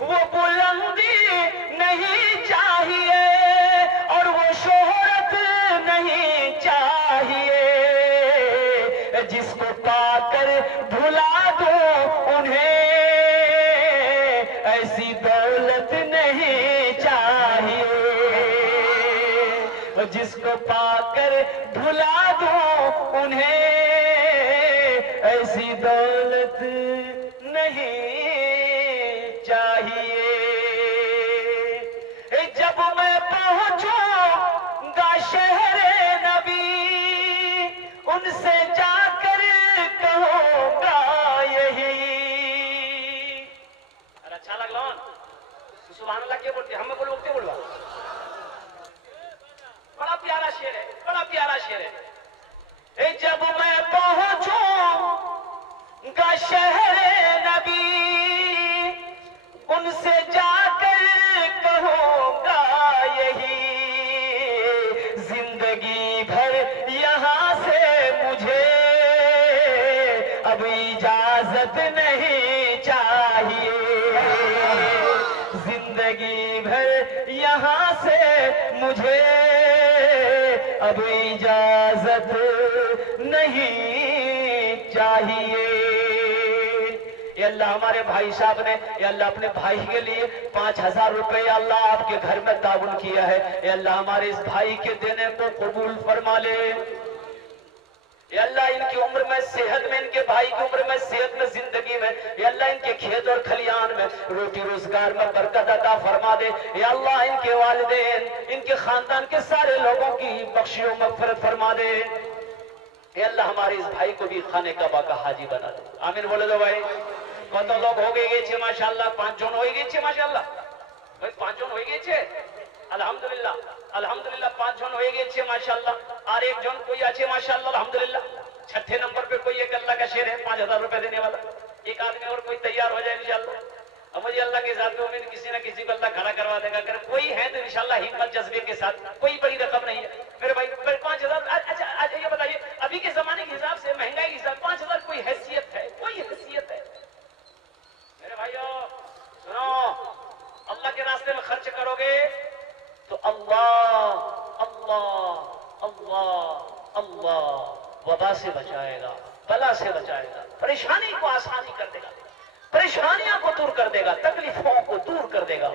वो बुलंदी नहीं चाहिए और वो शोहरत नहीं चाहिए। जिसको पाकर भुला दो उन्हें ऐसी दौलत नहीं चाहिए। जिसको पाकर भुला दो उन्हें ऐसी दौलत नहीं चाहिए। जब मैं पहुंचूंगा शहरे नबी उनसे जाकर कहूंगा यही। अरे अच्छा लगलो सुभान अल्लाह क्या बोलते हमें बोलो उगते बोलवा। बड़ा प्यारा शेर है, बड़ा प्यारा शेर है। जब मैं पहुंचूंगा शहरे नबी उनसे जाकर कहूंगा यही। जिंदगी भर यहां से मुझे अब इजाजत नहीं चाहिए। जिंदगी भर यहां से मुझे अब इजाजत नहीं चाहिए। ये अल्लाह हमारे भाई साहब ने ये अल्लाह अपने भाई के लिए 5000 रुपए अल्लाह आपके घर में ताउन किया है। ये अल्लाह हमारे इस भाई के देने को कबूल फरमा ले। ये अल्लाह इनकी उम्र में सेहत में, इनके भाई की उम्र में सेहत में, जिंदगी में, ये अल्लाह इनके खेत और खलियान में रोटी रोजगार में बरकत अता फरमा दे। ये अल्लाह इनके वालिदैन, इनके खानदान के सारे लोगों की बख्शियों मगफिरत फरमा दे। ये अल्लाह हमारे इस भाई को भी खाने काबा का हाजी बना दे। आमीन बोले दो भाई। कत लोग हो गए माशाल्लाह, 5 जन हो गए माशाल्लाह भाई, 5 जन हो गए अल्हम्दुलिल्लाह, अल्हम्दुलिल्लाह 5 जन हो गए माशाल्लाह। और एक जन कोई अच्छे माशाल्लाह अल्हम्दुलिल्लाह। छठे नंबर पे कोई एक अल्लाह का शेर है 5000 रुपए देने वाला। एक आदमी और कोई तैयार हो जाए इंशाल्लाह। अब मुझे अल्लाह के साथ उम्मीद किसी न किसी को अल्लाह खड़ा करवा देगा। अगर कोई है तो इंशाल्लाह हिम्मत जज्बे के साथ, कोई बड़ी रकम नहीं है मेरे भाई। 5000। अच्छा आज ये बताइए अभी के जमाने के हिसाब से, महंगाई के हिसाब 5000 कोई हैसियत है? कोई हैसियत है मेरे भाइयों? सुनो, अल्लाह के रास्ते में खर्च करोगे तो अल्लाह अल्लाह अल्लाह अल्लाह वबा से बचाएगा, बला से बचाएगा, परेशानी को आसानी कर देगा, परेशानियां को दूर कर देगा, तकलीफों को दूर कर देगा।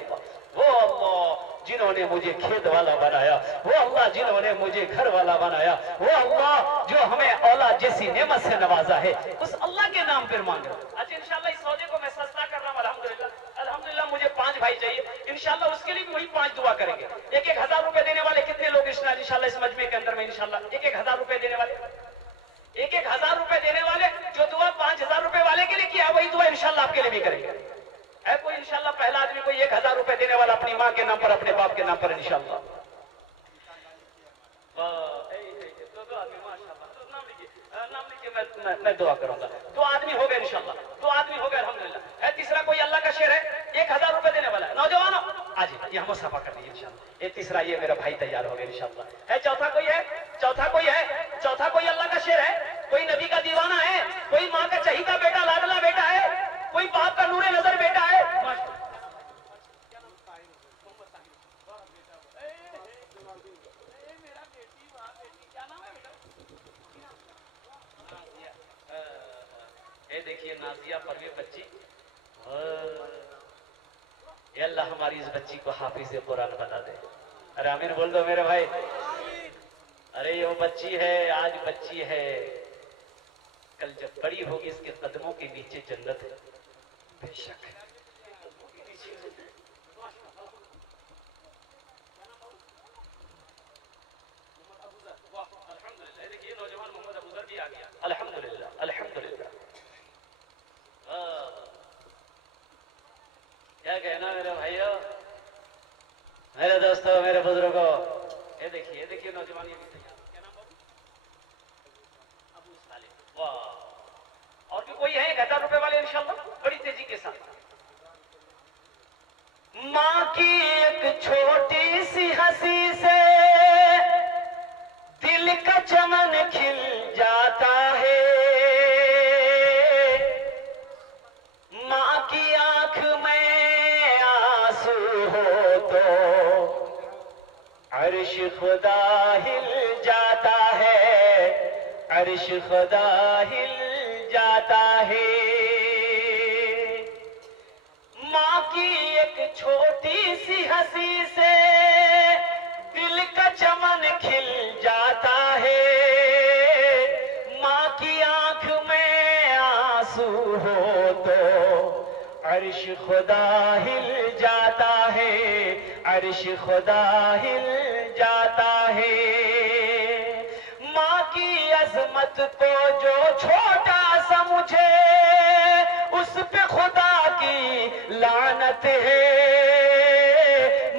वो अल्लाह जिन्होंने मुझे खेत वाला बनाया, वो अल्लाह जिन्होंने मुझे घर वाला बनाया, वो अल्लाह जो हमें औलाद जैसी नेमत से नवाजा है, उस अल्लाह के नाम पर मांग रहा हूं। अच्छा इंशाल्लाह इस सौदे को मैं सस्ता कर रहा हूं अल्हम्दुलिल्लाह। अल्हम्दुलिल्लाह मुझे 5 भाई चाहिए इंशाल्लाह, उसके लिए भी वही 5 दुआ करेंगे। 1000 रुपए देने वाले कितने लोग इंशाल्लाह इस मजमे के अंदर में इंशाल्लाह 1000 रुपए देने वाले, 1000 रुपए देने वाले जो दुआ 5000 रुपए वाले के लिए किया वही दुआ इंशाल्लाह आपके लिए भी करेंगे। है कोई इंशाल्लाह पहला आदमी कोई 1000 रुपए देने वाला अपनी माँ के नाम पर, अपने बाप के नाम पर इंशाल्लाह? नाम लिखिए, मैं दुआ करूंगा। 2 आदमी हो गए इंशाल्लाह, 2 आदमी हो गए अल्हम्दुलिल्लाह। है तीसरा कोई अल्लाह का शेर है 1000 रुपए देने वाला है नौजवानों? आज ये हम सफा कर दिए इंशाल्लाह। ये तीसरा, ये मेरा भाई तैयार हो गया इंशाल्लाह। है चौथा कोई है? चौथा कोई है? चौथा कोई अल्लाह का शेर है? कोई नबी का दीवाना है? कोई माँ का चहीता बेटा, लाडला बेटा है? कोई बाप का नूरे नजर बेटा है? देखिए नाजिया परवीन बच्ची, अल्लाह हमारी इस बच्ची को हाफिज कुरान बना दे। अरे आमीन बोल दो मेरे भाई। अरे ये वो बच्ची है, आज बच्ची है, कल जब बड़ी होगी इसके कदमों के नीचे जन्नत है बेशक। देखिए नौजवान मोहम्मद अबूजर भी आ गया अल्हम्दुलिल्लाह अल्हम्दुलिल्लाह। क्या कहना मेरे भाइयों, मेरे दोस्तों, मेरे बुजुर्गों, ये देखिए नौजवान ये भी तैयार। क्या नाम बाबू? अबू सालिह। कोई है 1000 रुपए वाले इंशाल्लाह बड़ी तेजी के साथ। माँ की एक छोटी सी हंसी से दिल का चमन खिल जाता है, माँ की आंख में आंसू हो तो अर्श खुदा हिल जाता है, अर्श खुदा हिल जाता है। माँ की एक छोटी सी हंसी से दिल का चमन खिल जाता है, माँ की आंख में आंसू हो तो अर्श खुदा हिल जाता है, अर्श खुदा हिल जाता है। माँ की अजमत को जो छोटा समझे उस पे खुदा की लानत है,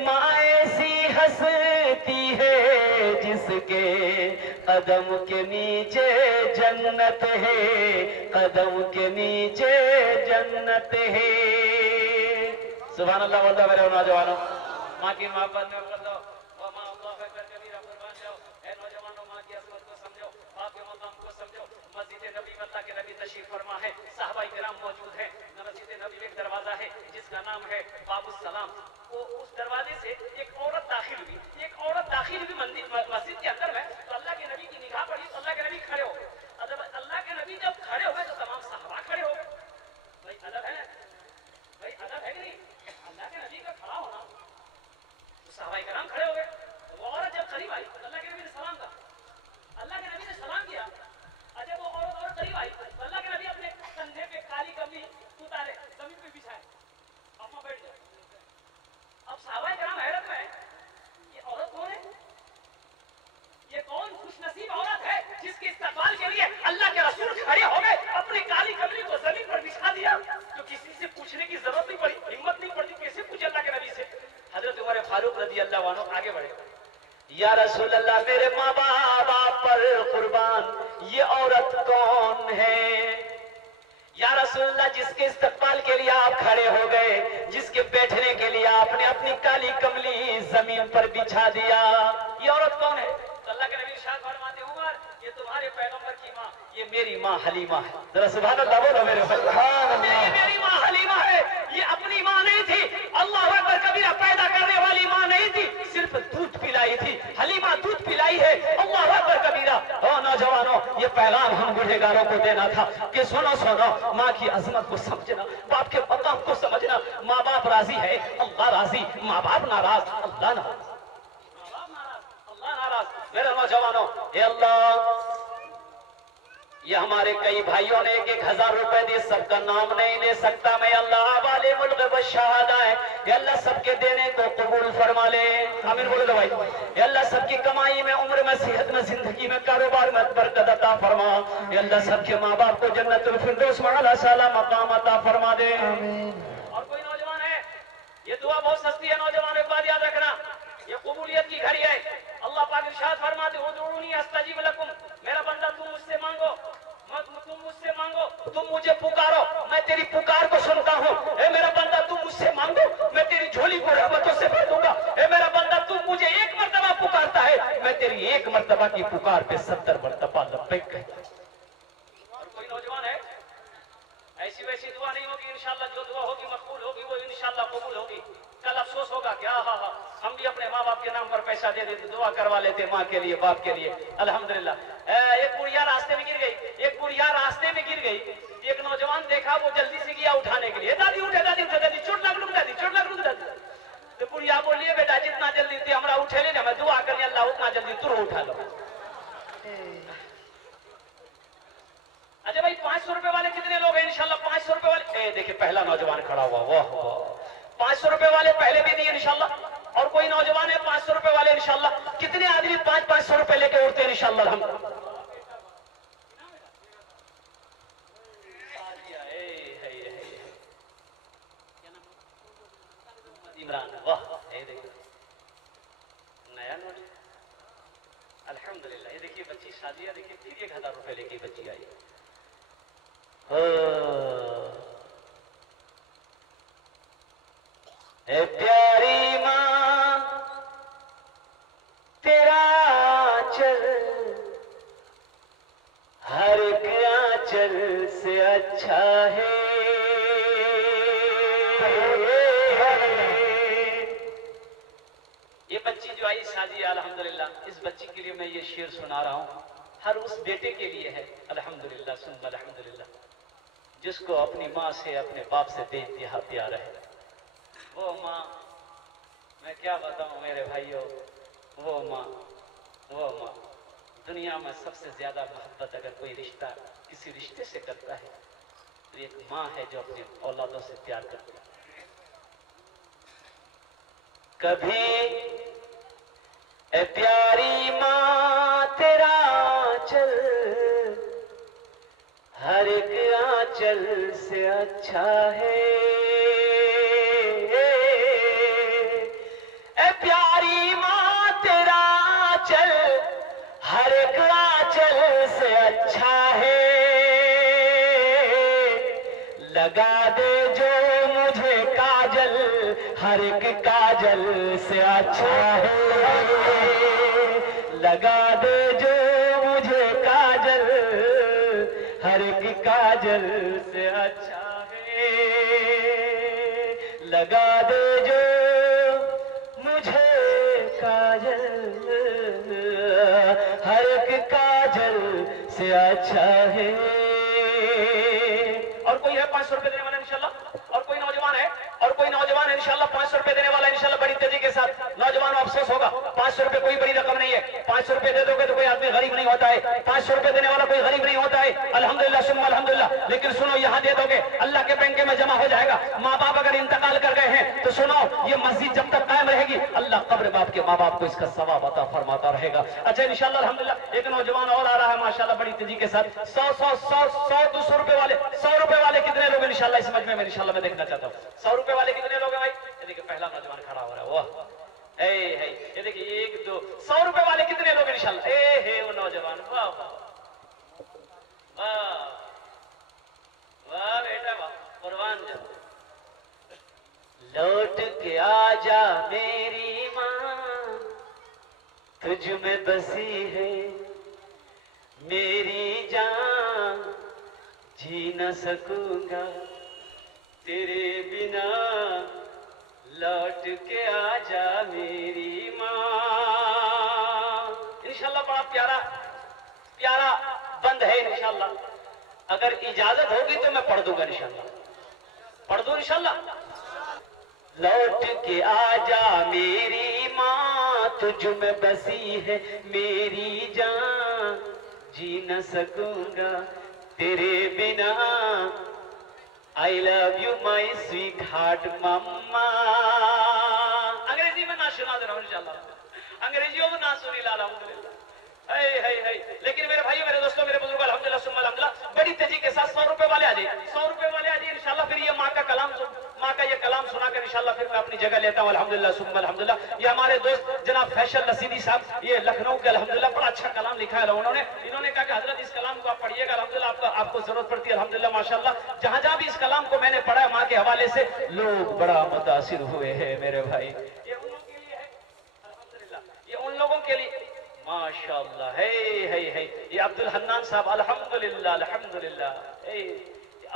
माँ ऐसी हंसती है जिसके कदम के नीचे जन्नत है, कदम के नीचे जन्नत है। सुभान अल्लाह बोलता मेरे नौजवानों, माँ की मोहब्बत में कर दो, वो माँ अल्लाह अकबर कबीरा कुर्बान जाओ। ए नौजवानों, माँ की अज़मत को समझो, बाप के मकाम को समझो। मस्जिद नबी अल्लाह के नबी तशरीफ फरमा है, सहाबाए किराम मौजूद हैं। मस्जिद नबी में एक दरवाजा है जिसका नाम है बाबुस सलाम। वो उस दरवाजे से एक औरत दाखिल हुई, एक औरत दाखिल हुई मस्जिद के अंदर में, तो अल्लाह के नबी की निगाह पड़ी तो अल्लाह के नबी खड़े हो गए। अल्लाह के नबी जब खड़े हो गए तो तमाम सहाबा खड़े हो गए। भाई अदब है, भाई अदब है कि नहीं? अल्लाह के नबी का खड़ा होना, तो सहाबाए किराम खड़े हो गए। वो औरत जब करीब आई तो अल्लाह के नबी ने सलाम कहा, अल्लाह के नबी ने सलाम किया। जब वो औरत और करीब आई तो अल्लाह के नबी अपने कंधे पे काली कमली उतारे, जमीन पे बिछाए, अपना बैठ जाए। अब सहाबाए किराम हैरत में, ये औरत कौन है? ये कौन खुशनसीब औरत है जिसके इस्तकबाल के लिए अल्लाह के रसूल खड़े हो गए, अपनी काली कमली को जमीन पर बिछा दिया, तो किसी से पूछने की जरूरत नहीं पड़ी, हिम्मत नहीं पड़ी, कैसे पूछे अल्लाह के नबी से? हजरत उमर फारूक रजी अल्लाह अन्हु आगे बढ़े, या रसूल अल्लाह, मेरे माँ बाप पर कुर्बान, ये औरत कौन है? या रसूलल्लाह, जिसके इस्तकबाल के लिए आप खड़े हो गए, जिसके बैठने के लिए आपने अपनी काली कमली जमीन पर बिछा दिया, ये औरत कौन है? तो अल्लाह के नबी इरशाद फरमाते, उमर, ये तुम्हारे पैगंबर की माँ, ये मेरी माँ हलीमा है। जरा सुभान अल्लाह बोलो मेरे भाई, मेरी माँ हलीमा है। ये अपनी माँ नहीं थी, अल्लाह अकबर कबीरा, पैदा करने वाली माँ नहीं थी, सिर्फ दूध पिलाई थी। हलीमा दूध पिलाई है, अल्लाह अकबर कबीरा। ओ नौजवानों, ये पैगाम हम गुनहगारों को देना था कि सुनो सुनो, माँ की अजमत को समझना, बाप के मकाम को समझना। माँ बाप राजी है, अल्लाह राजी, माँ बाप नाराज, अल्लाह नाराज, माँ बाप नाराज, अल्लाह नाराज। मेरे नौजवानों, ये अल्लाह, ये हमारे कई भाइयों ने 1,000 रुपए दिए, सबका नाम नहीं ले सकता मैं। अल्लाह वाले मुल्क बशहादा है, ये अल्लाह सबके देने को कबूल फरमा ले, आमीन बोलो भाई। ये अल्लाह सबकी कमाई में, उम्र में, सेहत में, जिंदगी में, कारोबार में बरकत अता फरमा। ये अल्लाह सबके माँ बाप को जन्नतुल फिरदौस में आला साला मकाम अता फरमा दे। और कोई नौजवान है, ये दुआ बहुत सस्ती है नौजवान, एक बात याद रखना, ये कबूलियत की घड़ी है। अल्लाह पाक इरशाद फरमाते, उदऊनी अस्तजीब लकुम, मेरा बंदा तुम मुझसे मांगो, तुम मुझसे मांगो, तुम मुझे पुकारो, मैं तेरी पुकार को सुनता हूँ। ए मेरा बंदा, तुम मुझसे मांगो, मैं तेरी झोली को रहमतों से भर दूंगा। ए मेरा बंदा, तुम मुझे एक मर्तबा पुकारता है, मैं तेरी एक मर्तबा की पुकार पे 70 मर्तबा लब्बैक कहता हूं। और कोई नौजवान है, ऐसी वैसी दुआ नहीं होगी इंशाल्लाह, जो दुआ होगी मकबूल होगी, वो इंशाल्लाह कबूल होगी। कल अफसोस होगा कि हाँ, हम भी अपने माँ बाप के नाम पर पैसा दे देते, दुआ करवा लेते माँ के लिए, बाप के लिए। अल्हम्दुलिल्लाह। एक बुढ़िया रास्ते में गिर गई, एक बुढ़िया रास्ते में गिर गई। एक नौजवान देखा, वो जल्दी से गया उठाने के लिए, दादी उठे, दादी उठे, दादी चोट लग लूं, दादी चोट लग लूं, दादी। तो बुढ़िया बोलिए, बेटा जितना जल्दी थी हमारा उठे ले, मैं दुआ करिए अल्लाह उतना जल्दी तुर उठा लो। अच्छा भाई, 500 रुपए वाले कितने लोग हैं इंशाल्लाह? 500 रुपए वाले, देखिए पहला नौजवान खड़ा हुआ, वाह वाह। 500 रुपए वाले पहले भी दिए इंशाल्लाह। और कोई नौजवान है 500 रुपए वाले इंशाल्लाह? कितने आदमी 500 रुपए लेके उठते हैं इंशाल्लाह? हम इमरान, वाह, ये देखिए नया नोट, अल्हम्दुलिल्लाह। ये देखिए बच्ची शादिया, देखिए फिर 1,000 रुपए लेके बच्ची आई। ए प्यारी माँ तेरा आंचल हर एक आंचल से अच्छा है। ये बच्ची जो आई साजिया अल्हम्दुलिल्लाह, इस बच्ची के लिए मैं ये शेर सुना रहा हूँ। हर उस बेटे के लिए है अल्हम्दुलिल्लाह सुम्मा अल्हम्दुलिल्लाह, जिसको अपनी माँ से अपने बाप से बेइंतहा प्यार है। वो माँ, मैं क्या बताऊं मेरे भाइयों, वो माँ दुनिया में सबसे ज्यादा मोहब्बत अगर कोई रिश्ता किसी रिश्ते से करता है तो एक माँ है जो अपने औलादों से प्यार करती है। कभी ए प्यारी माँ तेरा आंचल हर एक आंचल से अच्छा है। ए प्यारी माँ तेरा आंचल हर एक आंचल से अच्छा है। लगा दे जो मुझे काजल हर एक काजल से अच्छा है। लगा दे जो मुझे काजल हर एक काजल से अच्छा है। लगा दे जो मुझे काजल हर एक काजल से अच्छा है। और कोई है 500 रुपए देने वाला इंशाल्लाह, और कोई नौजवान है, और कोई नौजवान है इंशाल्लाह 500 रुपए देने वाला इंशाल्लाह बड़ी तेजी के साथ। नौजवान अफसोस होगा, 500 रुपए कोई बड़ी रकम नहीं है। 500 रुपए दे दोगे तो कोई आदमी गरीब नहीं होता है। 500 रुपए देने वाला कोई गरीब नहीं होता है अल्हम्दुलिल्लाह सुम्मा अल्हम्दुलिल्लाह। लेकिन सुनो, यहाँ दे दोगे अल्लाह के बैंक में जमा हो जाएगा। माँ बाप अगर इंतकाल कर गए हैं तो सुनो, ये मस्जिद जब तक कायम रहेगी अल्लाह कब्र बाप के माँ बाप को इसका सवाब अता फरमाता रहेगा। अच्छा इंशाल्लाह अल्हम्दुलिल्लाह एक नौजवान और आ रहा है माशाल्लाह बड़ी तेजी के साथ। 100 200 रुपए वाले, 100 रुपए वाले कितने लोग इंशाल्लाह इस मजमे में इंशाल्लाह मैं देखना चाहता हूँ। 100 रुपए वाले कितने लोग हैं भाई? ये देखिए पहला नौजवान खड़ा हो रहा है। वाह, ये देखिए 1 2 100 रुपए वाले कितने लोग इंशाल्लाह? वो नौजवान, वाह वाह वाह बेटा वाह, कुर्बान जा। लौट के आजा मेरी माँ तुझ में बसी है मेरी जान, जी न सकूंगा तेरे बिना। लौट के आजा मेरी माँ। इंशाल्लाह बड़ा प्यारा प्यारा बंद है इंशाल्लाह। अगर इजाजत होगी तो मैं पढ़ दूंगा इंशाल्लाह, पढ़ दूं इंशाल्लाह। लौट के आजा मेरी माँ तुझ में बसी है मेरी जान, जी न सकूंगा तेरे बिना। I love you my sweetheart मम्मा। अंग्रेजी में ना सुना दे रहा हूँ इंशाल्लाह, अंग्रेजियों में ना सुनी ला अल्हम्दुलिल्लाह। लेकिन मेरे भाइयों मेरे दोस्तों मेरे बुजुर्ग अल्हम्दुलिल्लाह सुम्मा अल्हम्दुलिल्लाह बड़ी तेजी के साथ 100 रुपए वाले आ जाइए, 100 रुपए वाले आ जाइए इंशाल्लाह। फिर ये माँ का कलाम सुनाकर इंशाल्लाह फिर मैं अपनी जगह लेता हूँ अल्हम्दुलिल्लाह सुम्मा अल्हम्दुलिल्लाह। ये हमारे दोस्त जनाब फैसल रसीदी साहब, ये लखनऊ के अल्हम्दुलिल्लाह बड़ा अच्छा कलाम लिखा है इन्होंने कहा कि हजरत इस कलाम को आप पढ़िएगा अल्हम्दुलिल्लाह, आपको जरूरत पड़ती है अल्हम्दुलिल्लाह माशाल्लाह। जहां जहां भी इस कलाम को मैंने पढ़ा माँ के हवाले से लोग बड़ा मुतासिर हुए हैं मेरे भाई। ये उन लोगों के लिए है अल्हम्दुलिल्लाह, ये उन लोगों के लिए माशाल्लाह है। ये अब्दुल हन्नान साहब अल्हम्दुलिल्लाह अल्हम्दुलिल्लाह।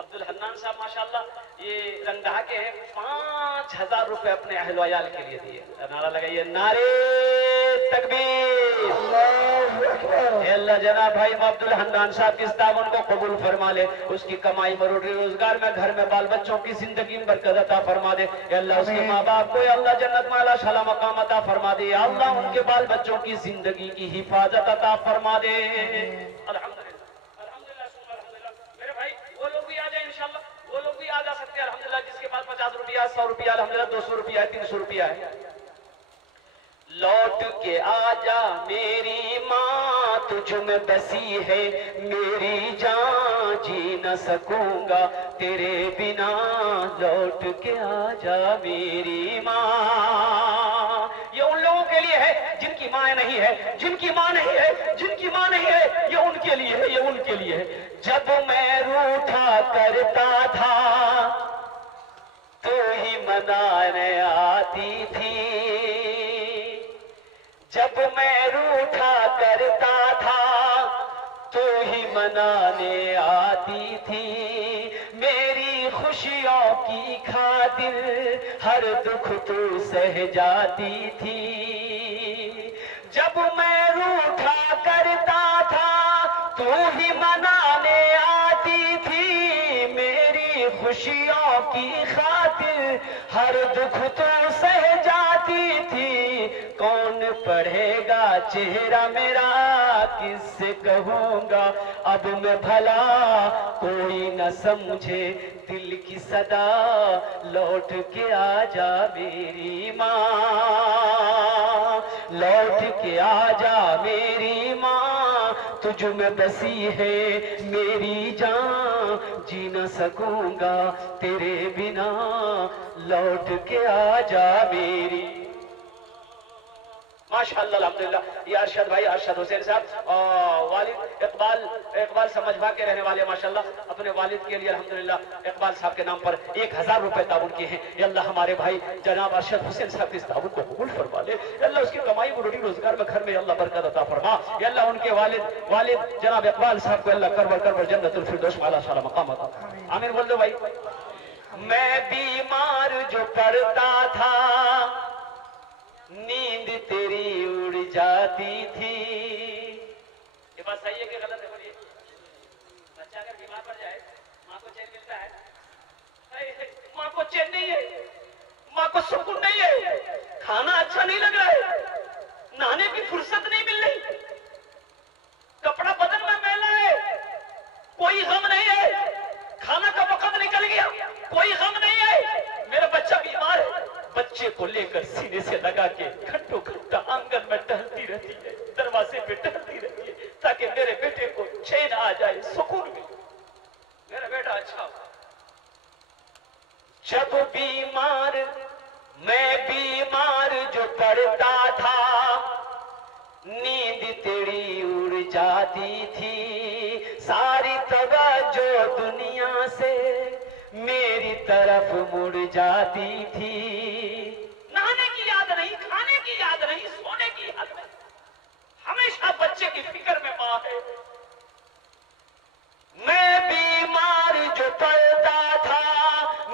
अब्दुल हन्नान साहब माशाल्लाह ये रंगदहा के हैं। 5000 रुपए अपने अहल वयाल के लिए दिए। नारा लगाइए, नारे तकबीर। अल्लाह जनाब भाई अब्दुल हन्नान साहब की इस तावन को कबूल फरमा ले, उसकी कमाई में रोटी रोजगार में घर में बाल बच्चों की जिंदगी में बरकत अता फरमा दे। अल्लाह उसके माँ बाप को अल्लाह जन्नत में आला शाला मकाम अता फरमा दे। अल्लाह उनके बाल बच्चों की जिंदगी की हिफाजत अता फरमा दे। वो लोग भी आ जाए इंशाल्लाह, वो लोग भी आ जा सकते हैं अल्हम्दुलिल्लाह, जिसके पास 50 रुपया 100 रुपया अल्हम्दुलिल्लाह 200 रुपया 300 रुपया है। लौट के आजा मेरी माँ तुझ में बसी है मेरी जान, जी न सकूंगा तेरे बिना। लौट के आजा मेरी माँ। ये उन लोगों के लिए है जिनकी जिनकी माँ नहीं है, जिनकी माँ नहीं है, जिनकी माँ नहीं है, ये उनके लिए है, ये उनके लिए है। जब मैं रूठा करता था तू ही मनाने आती थी, जब मैं रूठा करता था तू ही मनाने आती थी, मेरी खुशियों की खातिर हर दुख तू सह जाती थी। जब मैं रूठा करता था तू ही मनाने आती थी, मेरी खुशियों की खातिर हर दुख तू सह जाती थी। कौन पढ़ेगा चेहरा मेरा, किससे कहूंगा अब मैं भला, कोई न समझे दिल की सदा, लौट के आजा मेरी माँ, लौट के आजा मेरी माँ, तुझ में बसी है मेरी जान, जी न सकूंगा तेरे बिना, लौट के आजा मेरी। माशाअल्लाह अल्हम्दुलिल्लाह। ये अरशद भाई, अरशद हुसैन साहब और वालिद इकबाल समझवा के रहने वाले माशाअल्लाह, अपने वालिद के लिए अल्हम्दुलिल्लाह इकबाल साहब के नाम पर 1000 रुपए ताउन किए हैं। ये अल्लाह हमारे भाई जनाब अरशद हुसैन साहब के इस ताउन को कबूल फरमा ले। अल्लाह उसकी कमाई को रोटी रोजगार में घर में अल्लाह बरकत अता फरमा। ये अल्लाह उनके वालिद जनाब इकबाल साहब को अल्लाह करबर जन्नतुल फिरदौस में आला शाला मकाम अता। आमीन बोल दो भाई। मैं बीमार जो पड़ता था नींद तेरी उड़ जाती थी। ये बात सही है कि गलत है? बोलिए। बच्चा अगर बीमार पड़ जाए माँ को चैन मिलता है? माँ को चैन नहीं है, माँ को सुकून नहीं है, खाना अच्छा नहीं लग रहा है, नहाने की फुर्सत नहीं मिल रही, कपड़ा बदन में मैला है, कोई गम नहीं है, खाना का वक्त निकल गया, कोई गम नहीं है, मेरा बच्चा बीमार है। बच्चे को लेकर सीने से लगा के घंटों घंटा आंगन में टहलती रहती है, दरवाजे पे टहलती रहती है, ताकि मेरे बेटे को चैन आ जाए, सुकून मिले, मेरा बेटा अच्छा हो। जब बीमार मैं बीमार जो पड़ता था नींद तेरी उड़ जाती थी, सारी तवज्जो दुनिया से मेरी तरफ मुड़ जाती थी। नहाने की याद नहीं, खाने की याद नहीं, सोने की याद नहीं, हमेशा बच्चे की फिक्र में मां है। मैं बीमार जो पड़ता था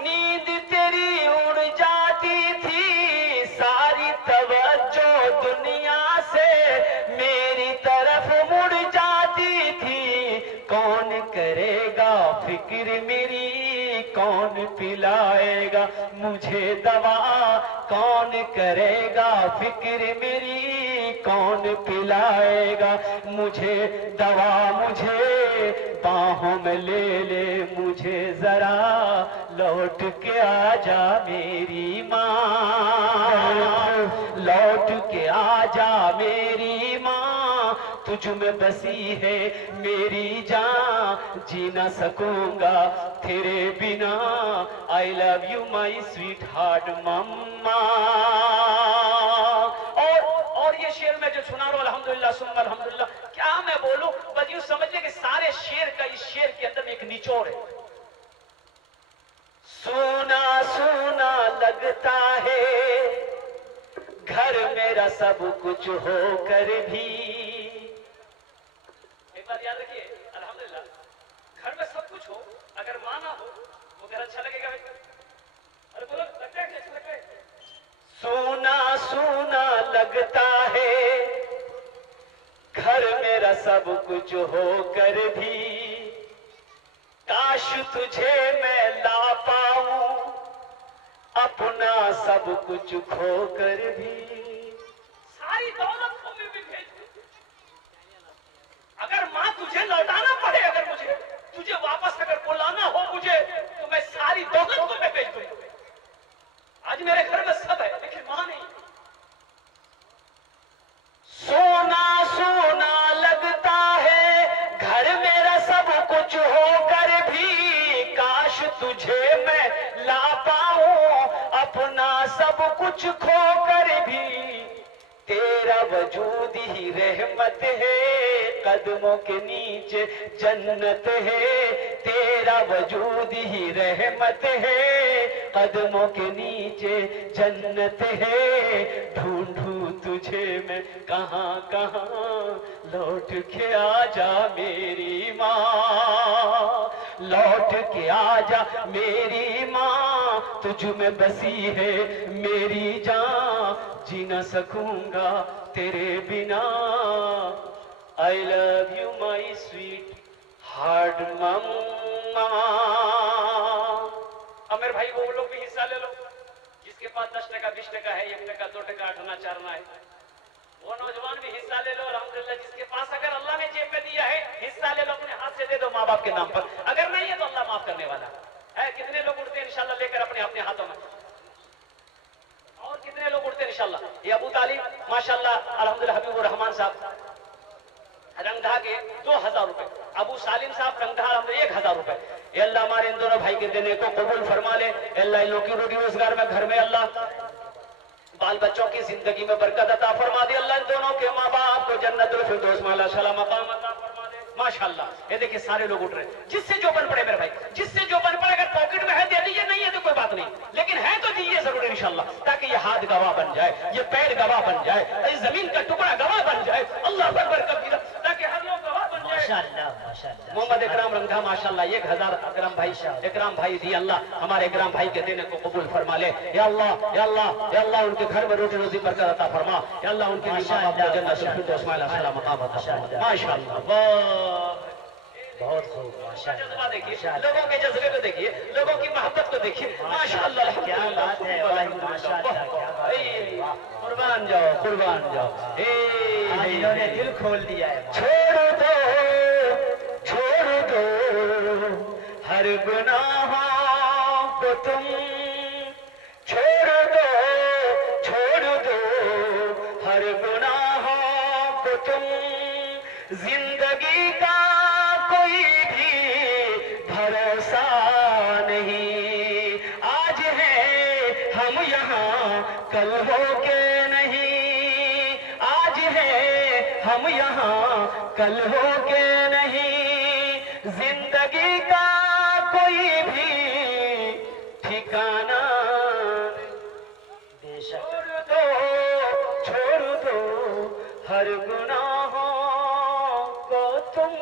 नींद तेरी उड़ जाती थी, सारी तवज्जो दुनिया से मेरी तरफ मुड़ जाती थी। कौन करेगा फिक्र मेरी, कौन पिलाएगा मुझे दवा, कौन करेगा फिक्र मेरी, कौन पिलाएगा मुझे दवा, मुझे बाहों में ले ले मुझे जरा, लौट के आजा मेरी माँ, लौट के आजा मेरी माँ, तुझ में बसी है मेरी जान, जी ना सकूंगा तेरे बिना, I love you my sweetheart मम्मा। और ये शेर में जो सुना रहा हूं अल्हम्दुलिल्लाह सुम्मा अल्हम्दुलिल्लाह, क्या मैं बोलूं, बस यूं समझिए कि सारे शेर का इस शेर के अंदर एक निचोड़ है। सोना सोना लगता है घर मेरा सब कुछ होकर भी, एक बात याद रखिए अल्हम्दुलिल्लाह घर में सब कुछ हो, अगर मां ना हो वो घर अच्छा लगेगा? अरे बोलो, लगता है कैसे लगता है? सोना सोना लगता है घर मेरा सब कुछ होकर भी, काश तुझे मैं ला पाऊं अपना सब कुछ खोकर भी। सारी दौलत को मैं भी भेज दूं, अगर मां तुझे लौटाना पड़े, अगर मुझे तुझे वापस अगर बुलाना हो मुझे, तो मैं सारी दौलत को मैं भेज दूं। आज मेरे घर में सब है लेकिन मां नहीं। सोना सोना लगता है घर मेरा सब कुछ होकर भी, काश तुझे मैं ला पाऊं अपना सब कुछ खोकर भी। तेरा वजूद ही रहमत है, कदमों के नीचे जन्नत है। तेरा वजूद ही रहमत है, कदमों के नीचे जन्नत है। ढूंढूं तुझे मैं कहाँ कहाँ, लौट के आजा मेरी माँ, लौट के आजा मेरी माँ। तुझ में बसी है मेरी जान, जी न सकूंगा तेरे बिना। I love you my sweet heart मम्मा। अब मेरे भाई वो लोग भी हिस्सा ले लो जिसके पास 10 टका 20 टका है, 1 टका 2 टका 8 आना 4 आना है, वो नौजवान भी हिस्सा ले लो। अल्हम्दुलिल्लाह जिसके पास अगर अल्लाह ने जेब में दिया है हिस्सा ले लो, अपने हाथ से दे दो माँ बाप के नाम पर। अगर नहीं है तो अल्लाह माफ करने वाला है। कितने लोग उठते हैं इंशाल्लाह लेकर अपने अपने हाथों में, और कितने लोग उठते हैं इंशाल्लाह। ये अबू तालिब माशाल्लाह अल्हम्दुलिल्लाह हबीबुर रहमान साहब रंगधा के 2000 रुपए, अबू सालिम साहब रंगधा 1000 रुपए। अल्लाह हमारे इन दोनों भाई के देने को कबूल फरमा ले। अल्लाह इन लोगों की रोटी रोजगार में, घर में अल्लाह बाल बच्चों की जिंदगी में बरकत अता फरमा दे। अल्लाह इन दोनों के माँ बाप को जन्नतुल फिरदौस में अल्लाह शाला मकाम अता फरमा दे। माशाल्लाह ये देखिए सारे लोग उठ रहे हैं। जिससे जो बन पड़े मेरे भाई, जिससे जो बन पड़े। अगर पॉकेट में है दे दीजिए, नहीं है तो कोई बात नहीं, लेकिन है तो दीजिए जरूर इंशाल्लाह, ताकि ये हाथ गवाह बन जाए, ये पैर गवाह बन जाए, इस जमीन का टुकड़ा गवाह बन जाए। अल्लाह अकबर कबीरा, ताकि हर लोग गवाह बन जाए। माशाअल्लाह माशाअल्लाह। मोहम्मद इकराम रंगा माशाल्लाह 1000 इकराम भाई दी। अल्लाह हमारे इकराम भाई के देने को कबूल फरमा ले। या अल्लाह या अल्लाह या अल्लाह उनके घर में रोटी रोजी बरकत अता फरमा। या अल्लाह उनके माशाअल्लाह जन्नतुल फिरदौस में अल्लाह मकाम अता फरमा। माशाअल्लाह वाह बहुत खूब माशाअल्लाह। जज्बा देखिए, लोगों के जज्बे को देखिए, लोगों की मोहब्बत को देखिए। माशाअल्लाह क्या बात है, माशाअल्लाह क्या बात है। कुर्बान जाओ कुर्बान जाओ। आज इन्होंने दिल खोल दिया है। छोड़ दो हर गुनाहों को तुम, छोड़ दो हर गुनाहों को तुम। जिंदगी का कोई भी भरोसा नहीं, आज है हम यहाँ कल हो के नहीं, आज है हम यहाँ कल हो के नहीं। जिंदगी का कोई भी ठिकाना बेशक। छोड़ दो हर गुनाहों को तुम।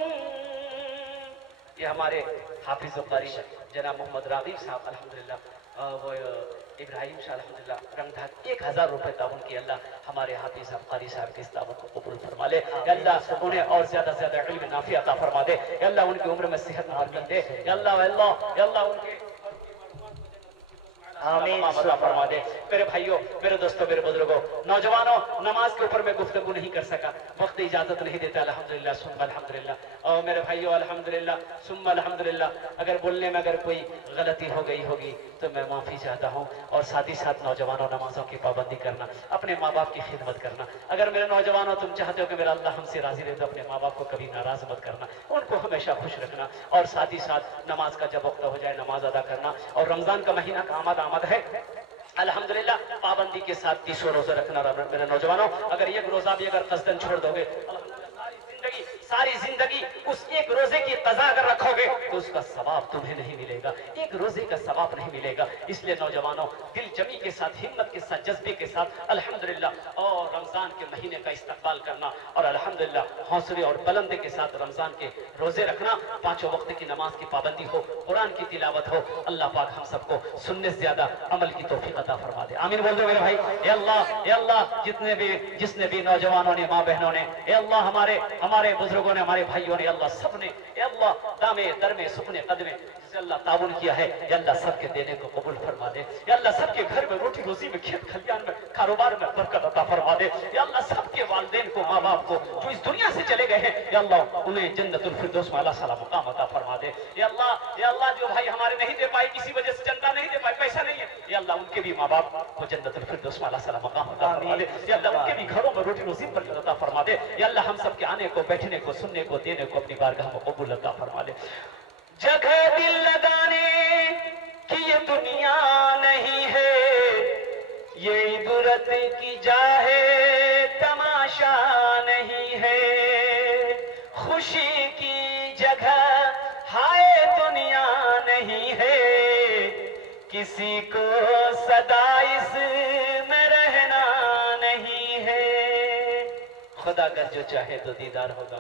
ये हमारे हाफिज कारी जनाब मोहम्मद रागीब साहब अल्हम्दुलिल्लाह, वो इब्राहिम शाह अल्हम्दुलिल्लाह रंगधा 1000 रुपए ताउन की। अल्लाह हमारे हाफिज कारी साहब की इस दावत को कबूल फरमा ले। अल्लाह उन्हें और ज्यादा से ज्यादा इल्म नाफी अता फरमा दे। अल्लाह उनकी उम्र में सेहत बरकत दे। अल्लाह उनके आमीन फरमा दे। मेरे भाइयों, मेरे दोस्तों, मेरे बुजुर्गों, नौजवानों, नमाज के ऊपर मैं गुफ्तगू नहीं कर सका, वक्त इजाजत नहीं देता। अल्हम्दुलिल्लाह सुम्मा अल्हम्दुलिल्लाह। और मेरे भाइयों अल्हम्दुलिल्लाह सुम्मा अल्हम्दुलिल्लाह। अगर बोलने में अगर कोई गलती हो गई होगी तो मैं माफी चाहता हूँ। और साथ ही साथ नौजवानों, नमाजों की पाबंदी करना, अपने माँ बाप की खिदमत करना। अगर मेरे नौजवानों तुम चाहते हो कि मेरा अल्लाह हमसे राजी रहे तो अपने माँ बाप को कभी नाराज मत करना, उनको हमेशा खुश रखना। और साथ ही साथ नमाज का जब वक्त हो जाए नमाज अदा करना। और रमजान का महीना का आमद है अल्हम्दुलिल्लाह, पाबंदी के साथ 30 रोजे रखना। मेरे नौजवानों, अगर एक रोजा भी अगर कसदन छोड़ दोगे, सारी जिंदगी उस एक रोजे की कज़ा अगर रखोगे तो उसका सवाब तुम्हें नहीं मिलेगा, एक रोजे का सवाब नहीं मिलेगा। इसलिए नौजवानों, दिल जमी के साथ, हिम्मत के साथ, जज्बे के साथ अल्हम्दुलिल्लाह और रमजान के महीने का इस्तकबाल करना। और अल्हम्दुलिल्लाह हौसले और बुलंदी के साथ रमजान के रोजे रखना। 5 वक्त की नमाज की पाबंदी हो, कुरान की तिलावत हो। अल्लाह पाक हम सबको सुनने से ज्यादा अमल की तौफीक अता फरमा दे। आमीन बोल दो मेरे भाई। या अल्लाह जिसने भी नौजवानों ने, माँ बहनों ने, अल्लाह हमारे बुजुर्गों ने, हमारे भाइयों ने, अल्लाह सबने अल्लाह दामे दरमे सुपने कदमे जिसे अल्लाह ताउन किया है, अल्लाह सबके देने को कबूल फरमा दे। अल्लाह सबके घर में रोटी रोजी में, खेत खलियान में, कारोबार में बरकत अता फरमा दे। अल्लाह सबके वालिदैन को, माँ बाप को जो इस दुनिया से चले गए हैं, अल्लाह उन्हें जन्नतुल फिरदौस में अल्लाह सला मुकाम अता फरमा दे। अल्लाह जो भाई हमारे नहीं दे पाए, किसी वजह से चंदा नहीं दे पाए, पैसा नहीं है, अल्लाह उनके भी माँ बाप को जन्नतुल फिरदौस में अल्लाह सला मुकाम अता फरमा दे। अल्लाह उनके भी घरों में रोटी रोजी बरकत अता फरमा दे। अल्लाह हम सबके आने को, बैठने को, सुनने को, देने को अपनी बारगाह में कबूल अता फरमा दे। जगह दिल लगाने की ये दुनिया नहीं है, ये इबरत की जा है किसी को सदा इसमें रहना नहीं है। खुदा कर जो चाहे तो दीदार होगा,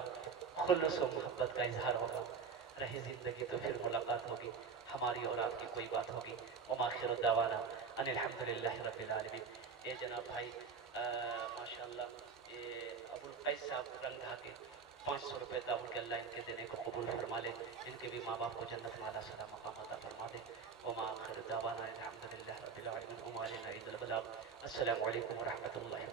खुलूस व मोहब्बत का इजहार होगा। रही जिंदगी तो फिर मुलाकात होगी, हमारी और आपकी कोई बात होगी। वमाखिर दावाना अनिल हम्दुलिल्लाहि रब्बिल आलमीन। ये जनाब भाई माशाअल्लाह ये अबुल कैस साहब रंग धाके 500 रुपये दावत के अल्लाह इनके देने को कबूल फरमा ले। इनके भी माँ बाप को जन्नत में आला सलाम मकाम अता फरमा दे। वमाखिर दावाना अनिल हम्दुलिल्लाहि रब्बिल आलमीन। अस्सलामु अलैकुम व रहमतुल्लाहि।